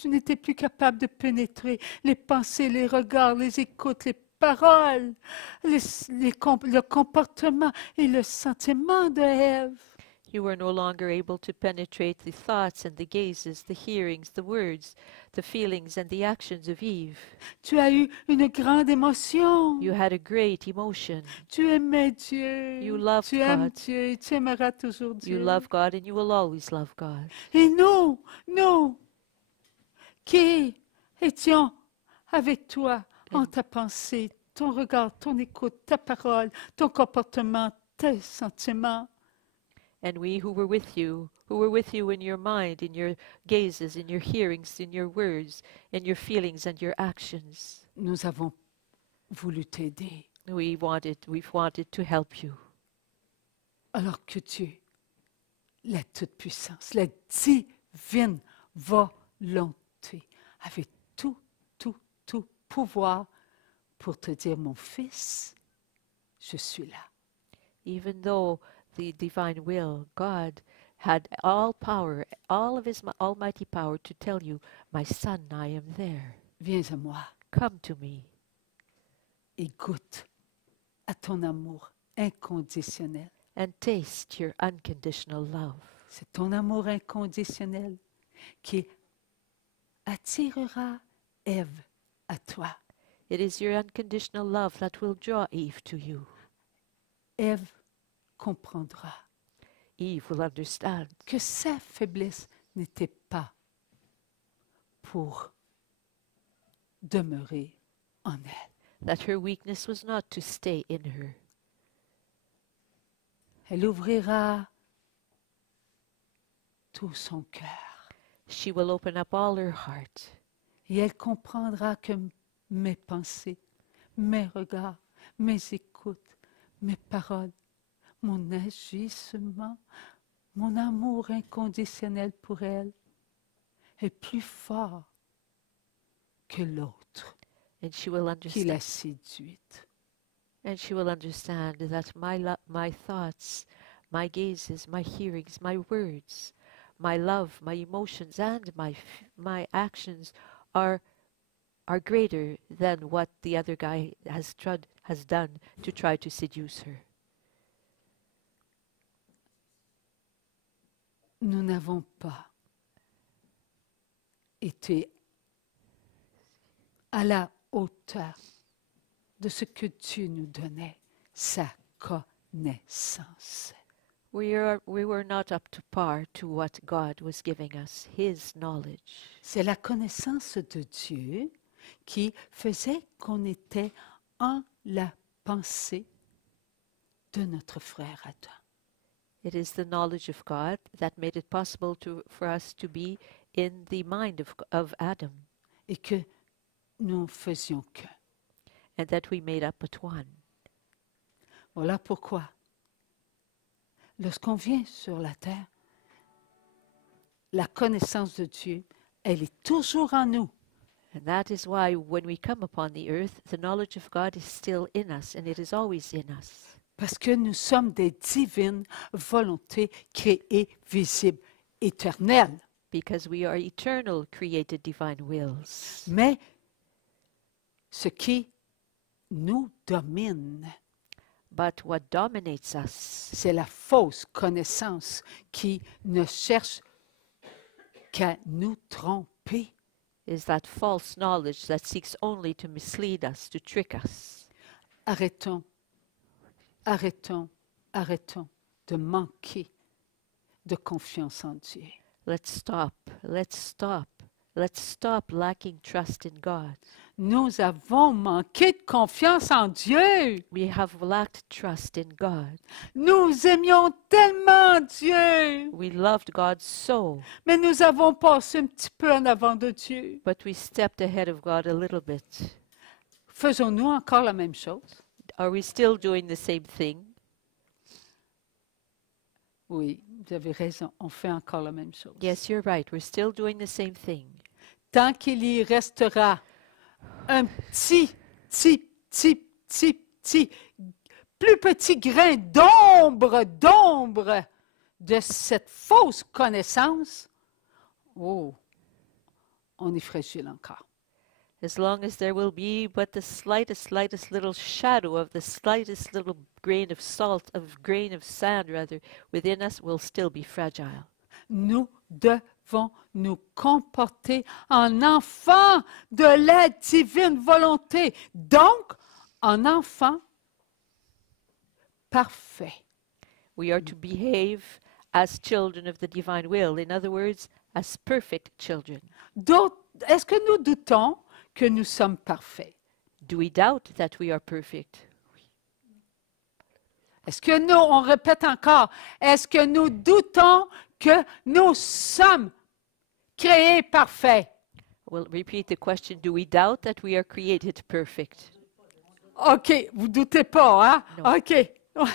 n'étais plus capable de pénétrer les pensées, les regards, les écoutes, les paroles, le comportement et le sentiment de Ève. You were no longer able to penetrate the thoughts and the gazes, the hearings, the words, the feelings, and the actions of Eve. Tu as eu une grande émotion. You had a great emotion. Tu aimais Dieu. You loved Tu aimes God. Dieu et tu aimeras toujours Dieu. You love God, and you will always love God. Et nous, qui étions avec toi en ta pensée, ton regard, ton écoute, ta parole, ton comportement, tes sentiments, And we who were with you in your mind, in your gazes, in your hearings, in your words, in your feelings and your actions. nous avons voulu t'aider. We've wanted to help you. Alors que Dieu, la toute-puissance, la divine volonté, avait tout pouvoir pour te dire, mon fils, je suis là. Even though the divine will, God, had all power, all of his almighty power to tell you, my son, I am there. Viens à moi Come to me et goûte à ton amour inconditionnel. and taste your unconditional love. C'est ton amour inconditionnel qui attirera Ève à toi. It is your unconditional love that will draw Eve to you. Ève comprendra Eve will understand que sa faiblesse n'était pas pour demeurer en elle. that her weakness was not to stay in her. Elle ouvrira tout son cœur She will open up all her heart, et elle comprendra que mes pensées, mes regards, mes écoutes, mes paroles, mon agissement, mon amour inconditionnel pour elle est plus fort que l'autre and she will qui understand. l'a séduite. And she will understand that my thoughts, my gazes, my hearings, my words, my love, my emotions, and my actions are greater than what the other guy has done to try to seduce her. Nous n'avons pas été à la hauteur de ce que Dieu nous donnait, sa connaissance. We were not up to par to what God was giving us, His knowledge. C'est la connaissance de Dieu qui faisait qu'on était en la pensée de notre frère Adam. It is the knowledge of God that made it possible for us to be in the mind of Adam, Et que nous faisions qu'un. and that we made up but one. Voilà pourquoi, lorsqu'on vient sur la terre, la connaissance de Dieu, elle est toujours en nous. And that is why when we come upon the earth, the knowledge of God is still in us, and it is always in us. Parce que nous sommes des divines volontés créées, visibles, éternelles. Because we are eternal, created divine wills. Mais ce qui nous domine, But what dominates us c'est la fausse connaissance qui ne cherche qu'à nous tromper. is that false knowledge that seeks only to mislead us, to trick us. Arrêtons de manquer de confiance en Dieu. Let's stop lacking trust in God. Nous avons manqué de confiance en Dieu. We have lacked trust in God. Nous aimions tellement Dieu, We loved God so, mais nous avons passé un petit peu en avant de Dieu. but we stepped ahead of God a little bit. Faisons-nous encore la même chose? Are we still doing the same thing? Oui, vous avez raison, on fait encore la même chose. Yes, you're right. We're still doing the same thing. Tant qu'il y restera un petit, plus petit grain d'ombre de cette fausse connaissance, oh, on est fragile encore. As long as there will be but the slightest little shadow of the slightest little grain of salt, grain of sand rather, within us, will still be fragile. Nous devons nous comporter en enfants de la divine volonté. Donc, en enfants parfaits. We are to behave as children of the divine will. In other words, as perfect children. Est-ce que nous doutons que nous sommes parfaits? Do we doubt that we are perfect? Est-ce que nous, on répète encore, est-ce que nous doutons que nous sommes créés parfaits? We'll repeat the question. Do we doubt that we are created perfect? OK, vous doutez pas, hein? Non. OK.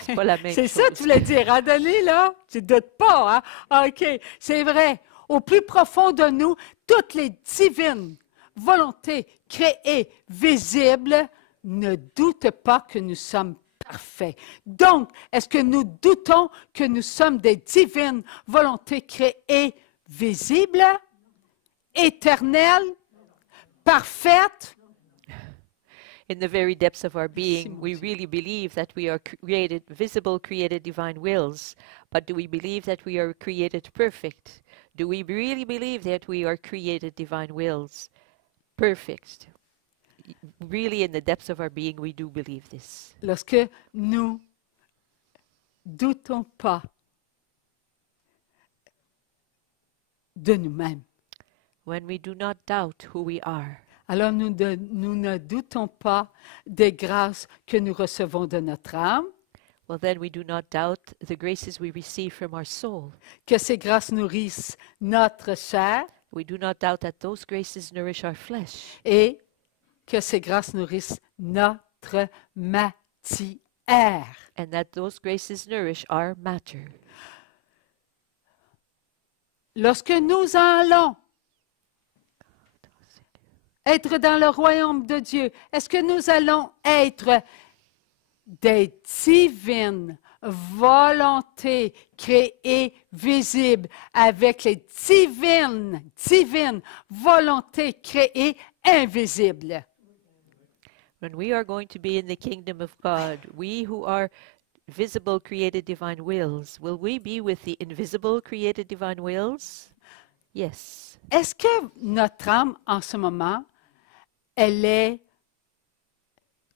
C'est pas la même C'est ça que chose. tu voulais dire, hein, Denis, là? Tu ne doutes pas, hein? OK, c'est vrai. Au plus profond de nous, toutes les divines volontés créées, visibles, ne doutent pas que nous sommes parfaits. Donc, est-ce que nous doutons que nous sommes des divines volontés créées, visibles, éternelles, parfaites? In the very depths of our being, we really believe that we are created, visible, created divine wills. But do we believe that we are created perfect? Do we really believe that we are created divine wills? Perfect. Really, in the depths of our being, we do believe this. Lorsque nous doutons pas de nous-mêmes, When we do not doubt who we are, alors nous ne doutons pas des grâces que nous recevons de notre âme, well, then we do not doubt the graces we receive from our soul. que ces grâces nourrissent notre chair We do not doubt that those graces nourish our flesh et que ces grâces nourrissent notre matière. and that those graces nourish our matter. Lorsque nous allons être dans le royaume de Dieu, est-ce que nous allons être des divines volontés créées, visibles, avec les divines volontés créées, invisibles? When we are going to be in the kingdom of God, we who are visible created divine wills, will we be with the invisible created divine wills? Yes. Est-ce que notre âme, en ce moment, elle est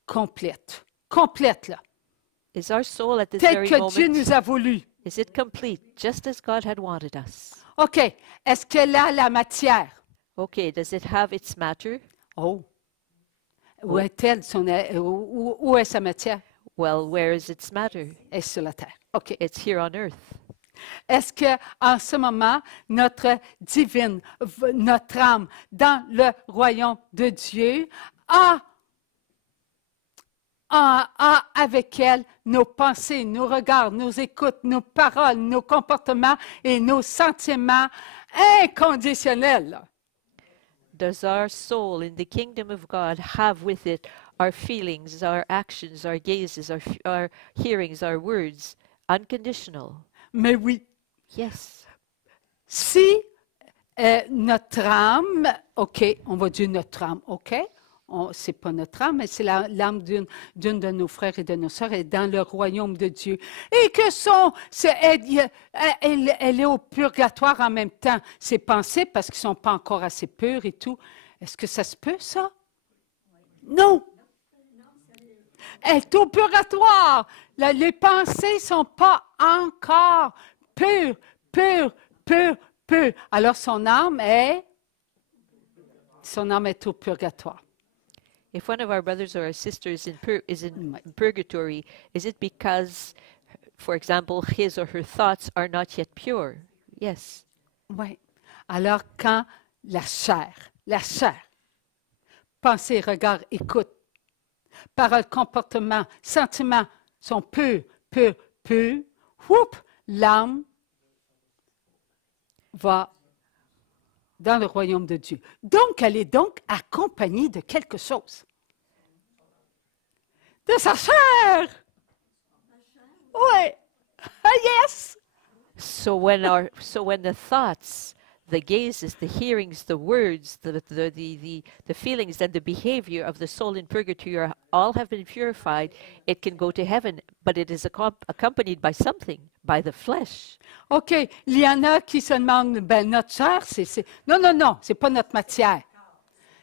complète? Complète, là. Is our soul at this Tel very que Dieu moment, nous a voulu. is it complete, just as God had wanted us? OK. Est-ce qu'elle a la matière? Okay, does it have its matter? Oh. Où est-elle? Où est sa matière? Well, where is its matter? Elle est sur la terre. OK. It's here on earth. Est-ce qu'en ce moment, notre notre âme, dans le royaume de Dieu, a avec elle nos pensées, nos regards, nos écoutes, nos paroles, nos comportements et nos sentiments inconditionnels? Does our soul in the kingdom of God have with it our feelings, our actions, our gazes, our hearings, our words, unconditional? Mais oui, Yes. si notre âme, OK, on va dire notre âme, OK? C'est pas notre âme, mais c'est l'âme d'une de nos frères et de nos sœurs, est dans le royaume de Dieu. Et que elle est au purgatoire en même temps. Ses pensées, parce qu'ils ne sont pas encore assez purs et tout. Est-ce que ça se peut, ça? Non! Elle est au purgatoire. Les pensées ne sont pas encore pures. Alors, son âme est au purgatoire. If one of our brothers or our sisters is in purgatory, is it because, for example, his or her thoughts are not yet pure? Yes. Oui. Alors, quand la chair, pensée, regard, écoute, paroles, comportements, sentiments sont purs, purs, purs, whoop, l'âme va dans le royaume de Dieu. Donc, elle est donc accompagnée de quelque chose. De sa chair. Oui. Ah, yes. So when the thoughts, the gazes, the hearings, the words, the feelings and the behavior of the soul in purgatory all have been purified, it can go to heaven, but it is accompanied by something, by the flesh. OK. Il y en a qui se demandent, ben, notre chair, c'est... Non, non, non, c'est pas notre matière.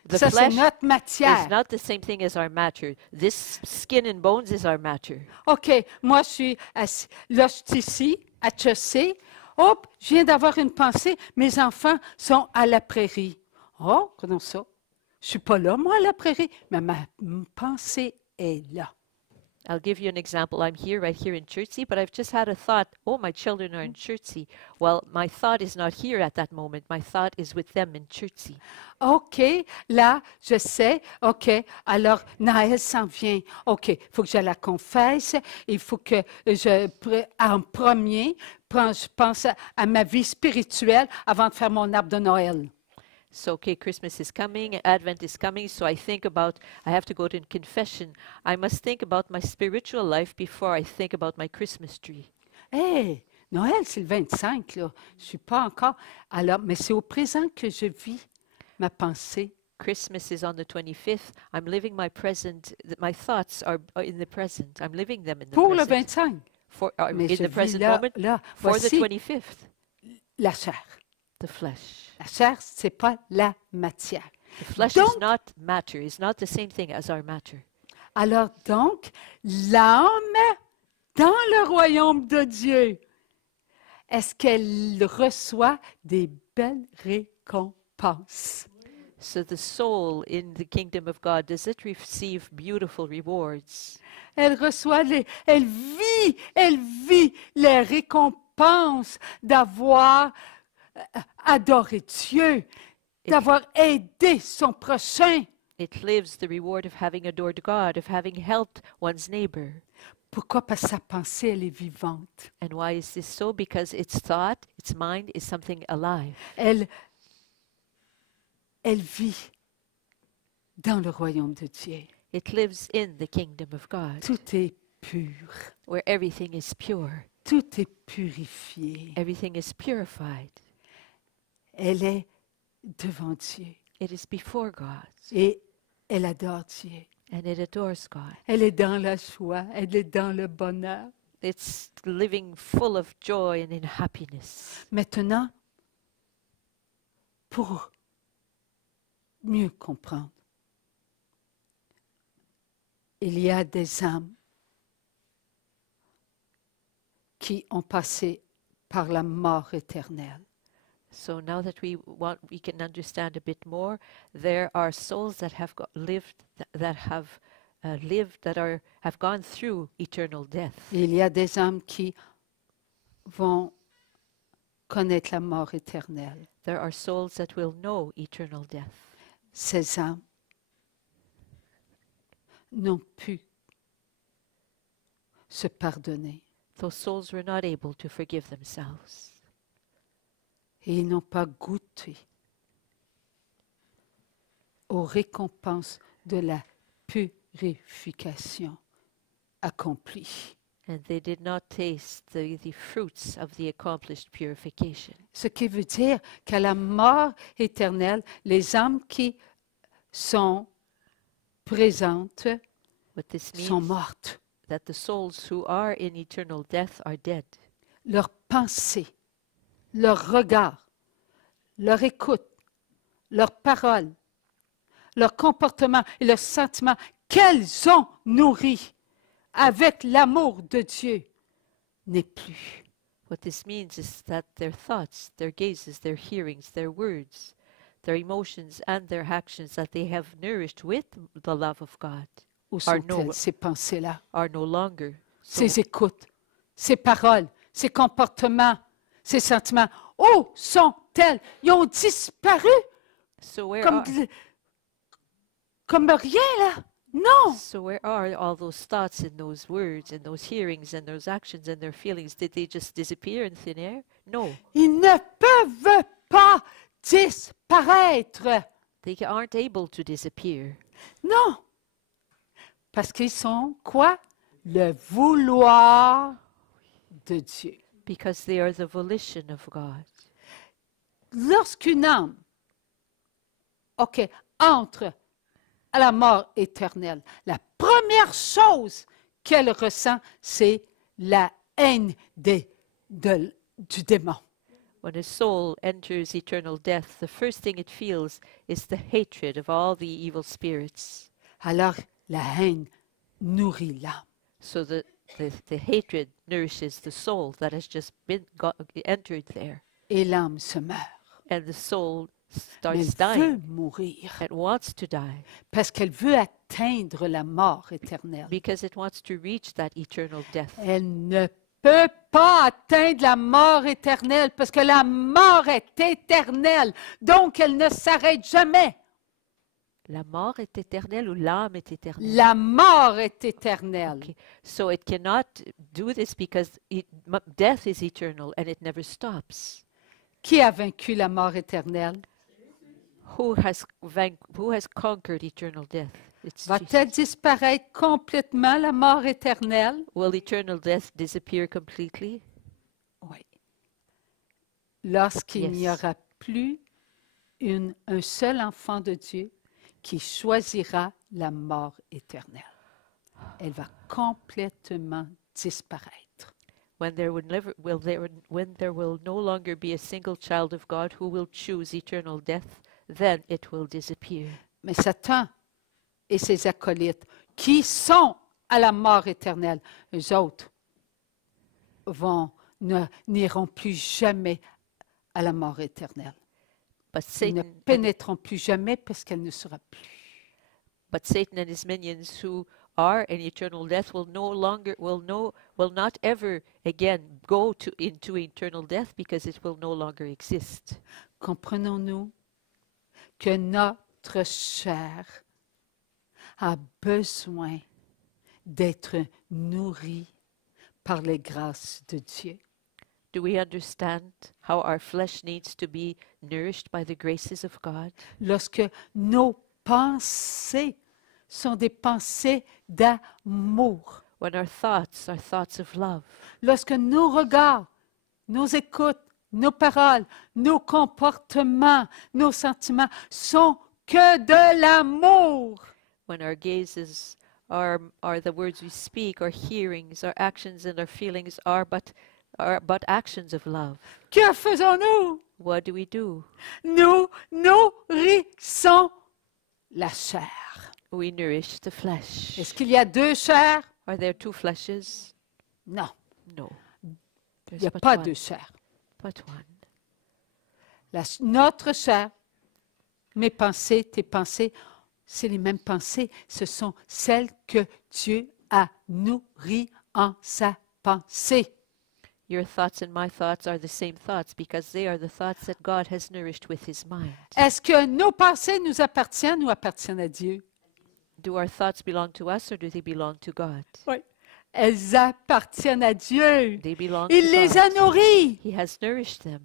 The Ça, c'est flesh notre is matière. not the same thing as our matter. This skin and bones is our matter. OK. Moi, je suis assis. Là, je suis ici, à Chelsea. Hop, je viens d'avoir une pensée. Mes enfants sont à la prairie. Oh, comment ça? Je suis pas là, moi, à la prairie, mais ma pensée est là. I'll give you an example. I'm here, right here in Chertsey, but I've just had a thought, oh, my children are in Chertsey. Well, my thought is not here at that moment. My thought is with them in Chertsey. OK, là, je sais. OK, alors, Naël s'en vient. OK, il faut que je la confesse. Il faut que en premier, je pense à ma vie spirituelle avant de faire mon arbre de Noël. So, okay, Christmas is coming, Advent is coming, so I have to go to confession. I must think about my spiritual life before I think about my Christmas tree. Hey, Noël, c'est le 25, là. Je ne suis pas encore. Alors, mais c'est au présent que je vis ma pensée. Christmas is on the 25th. I'm living my present. My thoughts are in the present. I'm living them in the Pour present. le 25. In je the vis present là, moment, là. for the Voici 25th. la chair. The flesh. La chair, ce n'est pas la matière. The flesh Donc- is not matter. It's not the same thing as our matter. Alors donc, l'âme dans le royaume de Dieu, est-ce qu'elle reçoit des belles récompenses? So the soul in the kingdom of God, does it receive beautiful rewards? Elle reçoit elle vit les récompenses d'avoir adoré Dieu, d'avoir aidé son prochain. It lives the reward of having adored God, of having helped one's neighbor. Pourquoi? Parce que sa pensée, elle est vivante. And why is this so? Because its thought, its mind is something alive. Elle vit dans le royaume de Dieu. It lives in the kingdom of God, Tout est pur. where everything is pure, Tout est purifié. everything is purified. Elle est devant Dieu It is before God, et elle adore Dieu. and it adores God. Elle est dans la joie, elle est dans le bonheur. It's living full of joy and in happiness. Maintenant, pour mieux comprendre, il y a des âmes qui ont passé par la mort éternelle. So now that we can understand a bit more, there are souls that have lived, have gone through eternal death. Et il y a des âmes qui vont connaître la mort éternelle. There are souls that will know eternal death. Ces âmes n'ont pu se pardonner Those souls were not able to forgive themselves. et ils n'ont pas goûté aux récompenses de la purification accomplie. And they did not taste the fruits of the accomplished purification. Ce qui veut dire qu'à la mort éternelle, les âmes qui sont présentes What this sont means mortes. that the souls who are in eternal death are dead. Leur pensée, leur regard, leur écoute, leurs paroles, leur comportement et leurs sentiments qu'elles ont nourris avec l'amour de Dieu n'est plus. What this means is that their thoughts, their gazes, their hearings, their words, their emotions and their actions that they have nourished with the love of God Où are sont-elles, ces pensées-là, are no longer so. ces écoutes, ces paroles, ces comportements, ces sentiments? Où sont-elles? Ils ont disparu So where comme, are, comme rien, là. Non, So where are all those thoughts and those words and those hearings and those actions and their feelings? Did they just disappear in thin air? No, ils ne peuvent pas disparaître. they aren't able to disappear Non, parce qu'ils sont quoi? Le vouloir de Dieu. because they are the volition of God. Lorsqu'une âme, OK, entre à la mort éternelle, la première chose qu'elle ressent, c'est la haine du démon. When a soul enters eternal death, the first thing it feels is the hatred of all the evil spirits. Alors, la haine nourrit l'âme. So the hatred nourishes the soul that has just entered there. Et l'âme se meurt. And the soul Mais starts elle veut dying. mourir It wants to die parce qu'elle veut atteindre la mort éternelle. because it wants to reach that eternal death. Elle ne peut pas atteindre la mort éternelle parce que la mort est éternelle. Donc, elle ne s'arrête jamais. La mort est éternelle ou l'âme est éternelle? La mort est éternelle. Okay. So it cannot do this because death is eternal and it never stops. Qui a vaincu la mort éternelle? Who has conquered eternal death? It's Va-t-elle Jesus. disparaître complètement, la mort éternelle? Will eternal death disappear completely? Oui. Lorsqu'il n'y Yes. aura plus un seul enfant de Dieu qui choisira la mort éternelle. Elle va complètement disparaître. When there will no longer be a single child of God who will choose eternal death, then it will disappear. Mais Satan et ses acolytes qui sont à la mort éternelle, eux autres n'iront plus jamais à la mort éternelle. But Ils ne Satan, pénétreront plus jamais parce qu'elle ne sera plus. but Satan and his minions who are in eternal death will not ever again go into eternal death because it will no longer exist. Comprenons-nous que notre chair a besoin d'être nourrie par les grâces de Dieu. Do we understand how our flesh needs to be nourished by the graces of God? Lorsque nos pensées sont des pensées d'amour, When our thoughts are thoughts of love, lorsque nos regards, nos écoutes, nos paroles, nos comportements, nos sentiments sont que de l'amour, when our gazes are the words we speak, our hearings, our actions and our feelings are but actions of love, que faisons-nous? what do? Nous nourrissons la chair. We nourish the flesh. Est-ce qu'il y a deux chairs? Are there two fleshes? Non, No. il There's n'y a but pas one. deux chairs. But one. Notre chair, mes pensées, tes pensées, c'est les mêmes pensées. Ce sont celles que Dieu a nourries en sa pensée. Your thoughts and my thoughts are the same thoughts because they are the thoughts that God has nourished with his mind. Est-ce que nos pensées nous appartiennent ou appartiennent à Dieu? Do our thoughts belong to us or do they belong to God? Oui. Elles appartiennent à Dieu. They belong Il to les a God. nourries. He has nourished them.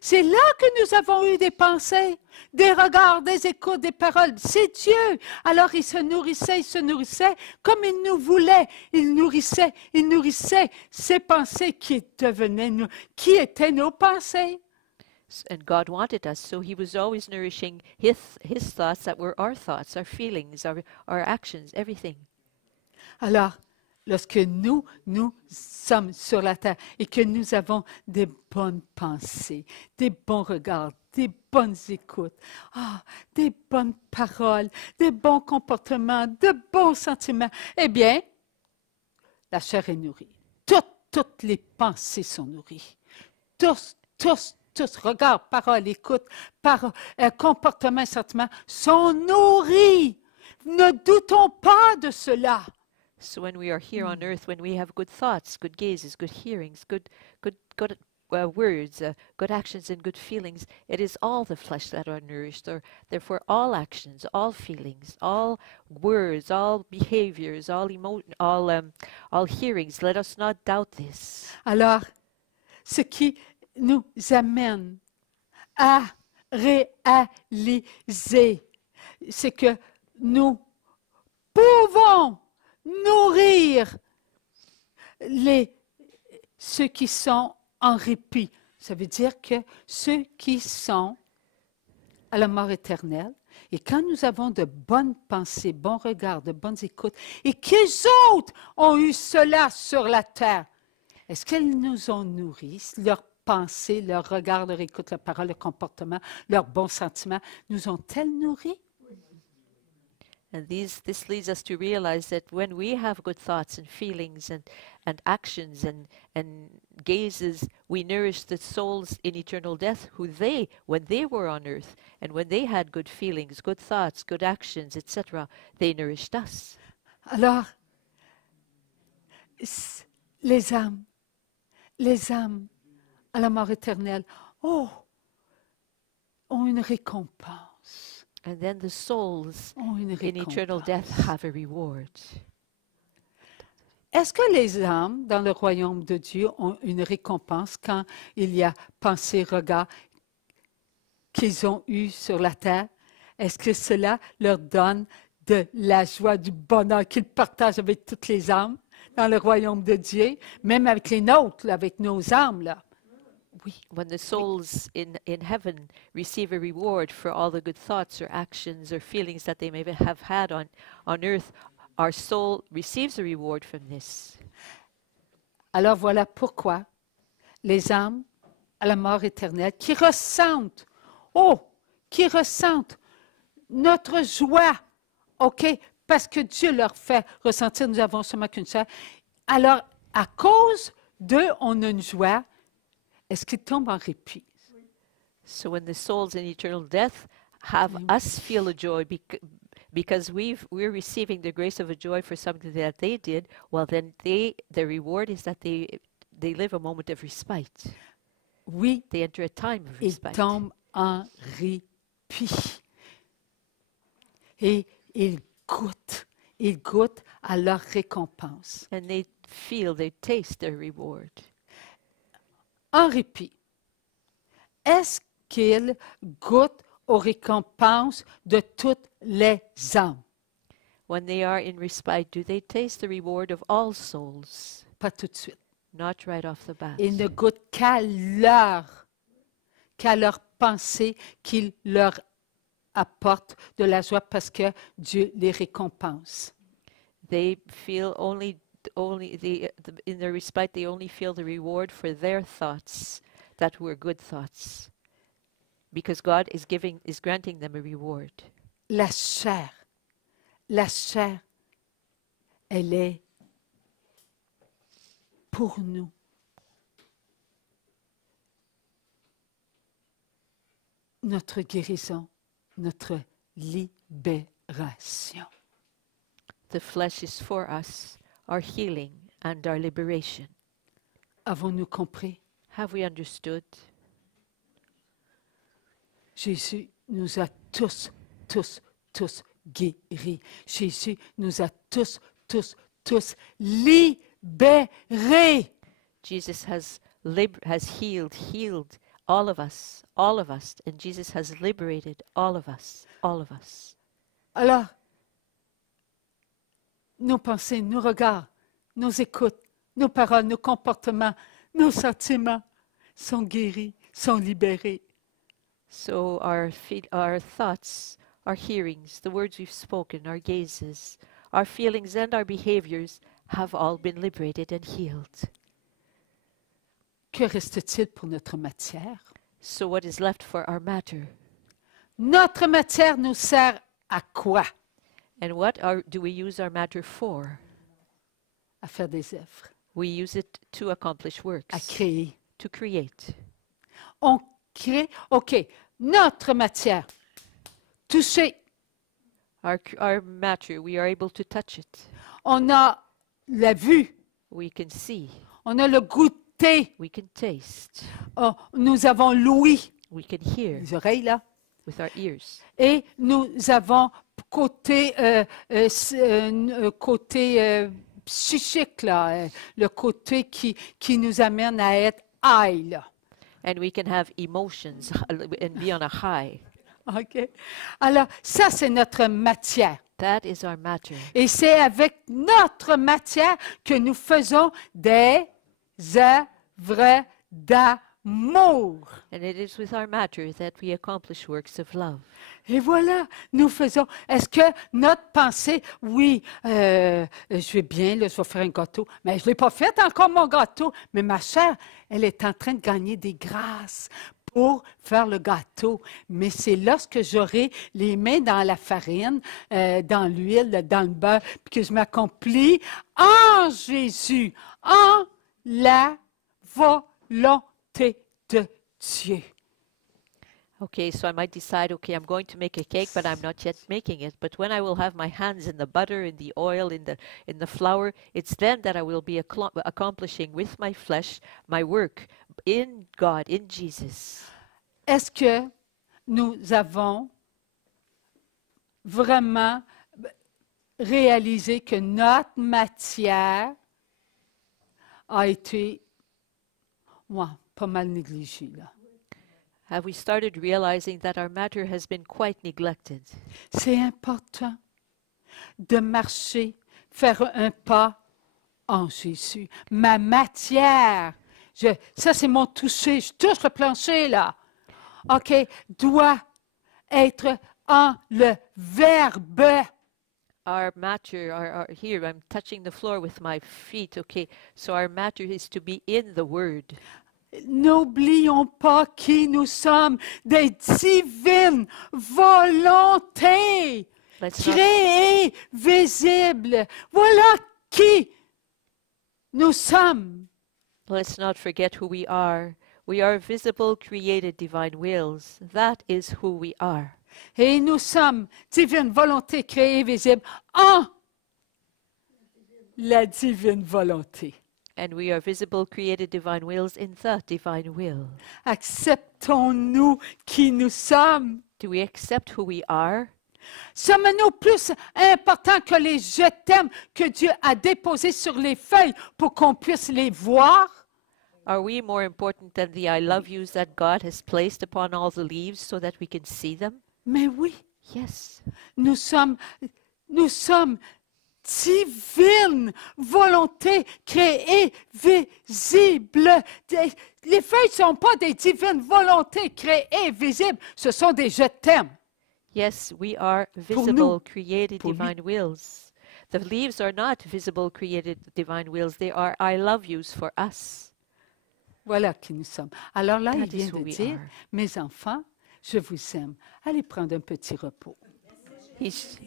C'est là que nous avons eu des pensées, des regards, des échos, des paroles. C'est Dieu. Alors il se nourrissait comme il nous voulait. Il nourrissait ces pensées qui étaient nos pensées. And God wanted us, so he was always nourishing his thoughts that were our thoughts, our feelings, our actions, everything. Alors, lorsque nous sommes sur la terre et que nous avons des bonnes pensées, des bons regards, des bonnes écoutes, des bonnes paroles, des bons comportements, de bons sentiments, eh bien, la chair est nourrie. Toutes les pensées sont nourries. Tous, regards, paroles, écoutes, comportements, sentiments sont nourris. Ne doutons pas de cela. So when we are here on earth, when we have good thoughts, good gazes, good hearings, good words, good actions and good feelings, it is all the flesh that are nourished. Or therefore, all actions, all feelings, all words, all behaviors, all hearings. Let us not doubt this. Alors, ce qui nous amène à réaliser, c'est que nous pouvons nourrir ceux qui sont en répit. Ça veut dire que ceux qui sont à la mort éternelle, et quand nous avons de bonnes pensées, bons regards, de bonnes écoutes, et qu'ils autres ont eu cela sur la terre, est-ce qu'ils nous ont nourris, leurs pensées, leurs regards, leur écoute, leur parole, leur comportement, leurs bons sentiments, nous ont-elles nourris? And this leads us to realize that when we have good thoughts and feelings and actions and gazes, we nourish the souls in eternal death when they were on earth, and when they had good feelings, good thoughts, good actions, etc., they nourished us. Alors, les âmes à la mort éternelle, ont une récompense. And then the souls Ont une in eternal death récompense. have a reward. Est-ce que les âmes dans le royaume de Dieu ont une récompense quand il y a pensée, regard qu'ils ont eu sur la terre? Est-ce que cela leur donne de la joie, du bonheur qu'ils partagent avec toutes les âmes dans le royaume de Dieu, même avec les nôtres, là, avec nos âmes, là? Oui. When the souls in heaven receive a reward for all the good thoughts or actions or feelings that they may have had on earth, our soul receives a reward from this. Alors voilà pourquoi les âmes à la mort éternelle qui ressentent notre joie, OK, parce que Dieu leur fait ressentir, nous avons seulement qu'une seule. Alors, à cause d'eux, on a une joie. Est-ce qu'ils tombent en répit? So when the souls in eternal death have us feel a joy because we're receiving the grace of a joy for something that they did, well then the reward is that they live a moment of respite. Oui, They enter a time of ils respite. tombent en répit. Et ils goûtent à leur récompense. And they taste their reward. En répit. Est-ce qu'ils goûtent aux récompenses de toutes les âmes? When they are in respite, do they taste the reward of all souls? Pas tout de suite. Not right off the bat. Ils ne goûtent qu'à leur pensée qu'ils leur apportent de la joie parce que Dieu les récompense. They feel only in their respite, they only feel the reward for their thoughts that were good thoughts, because God is granting them a reward. La chair, elle est pour nous. Notre guérison, notre libération. The flesh is for us, our healing and our liberation. Avons-nous compris? Have we understood? Jésus nous a tous guéris. Jésus nous a tous libérés. Jesus has healed all of us, and Jesus has liberated all of us. Alors, nos pensées, nos regards, nos écoutes, nos paroles, nos comportements, nos sentiments sont guéris, sont libérés. So our thoughts, our hearings, the words we've spoken, our gazes, our feelings and our behaviors have all been liberated and healed. Que reste-t-il pour notre matière? So what is left for our matter? Notre matière nous sert à quoi? And do we use our matter for? À faire des œuvres, We use it to accomplish à works, créer. to create. On crée, OK, notre matière, toucher. Our matter, we are able to touch it. On a la vue, We can see. on a le goûter. We can taste. Oh, nous avons l'ouïe, We can hear les oreilles là. with our ears. Et nous avons côté, psychique, là, le côté qui nous amène à être high, là. And we can have emotions and be on a high. OK? Alors, ça, c'est notre matière. That is our matter. Et c'est avec notre matière que nous faisons des œuvres d'amour. And it is with our matter that we accomplish works of love. Et voilà, nous faisons. Est-ce que notre pensée, oui, je vais bien, là, je vais faire un gâteau, mais je ne l'ai pas fait encore, mon gâteau. Mais ma chère, elle est en train de gagner des grâces pour faire le gâteau. Mais c'est lorsque j'aurai les mains dans la farine, dans l'huile, dans le beurre, puis que je m'accomplis en Jésus, en la volonté de Dieu. Okay, so I might decide, okay, I'm going to make a cake, but I'm not yet making it. But when I will have my hands in the butter, in the oil, in the flour, it's then that I will be accomplishing with my flesh my work in God, in Jesus. Est-ce que nous avons vraiment réalisé que notre matière a été pas mal négligée, là? Have we started realizing that our matter has been quite neglected? C'est important de marcher, faire un pas en Jésus. Ma matière, ça c'est mon toucher, je touche le plancher là, OK, doit être en le Verbe. Our matter, here, I'm touching the floor with my feet, okay, so our matter is to be in the Word. N'oublions pas qui nous sommes, des divines volontés, Let's not, créées, visibles. Voilà qui nous sommes. let's not forget who we are. We are visible, created divine wills. That is who we are. Et nous sommes divines volontés créées, visibles en la divine volonté. And we are visible, created divine wills in the divine will. Acceptons-nous qui nous sommes. Do we accept who we are? Sommes-nous plus importants que les je t'aime que Dieu a déposés sur les feuilles pour qu'on puisse les voir? Are we more important than the I love yous that God has placed upon all the leaves so that we can see them? Mais oui, Yes. nous sommes divine volonté créée, visible. Les feuilles ne sont pas des divines volontés créées, visibles. Ce sont des je t'aime. Yes, we are Pour nous. visible, created Pour lui. divine wills. The leaves are not visible, created divine wills. They are I love yous for us. Voilà qui nous sommes. Alors là, il That is vient who de we dire, are. mes enfants, je vous aime. Allez prendre un petit repos. He's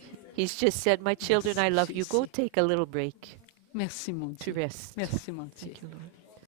just said, my children, I love you. Go take a little break Merci, mon to Dieu. rest. Merci, mon Dieu. Thank you, Lord.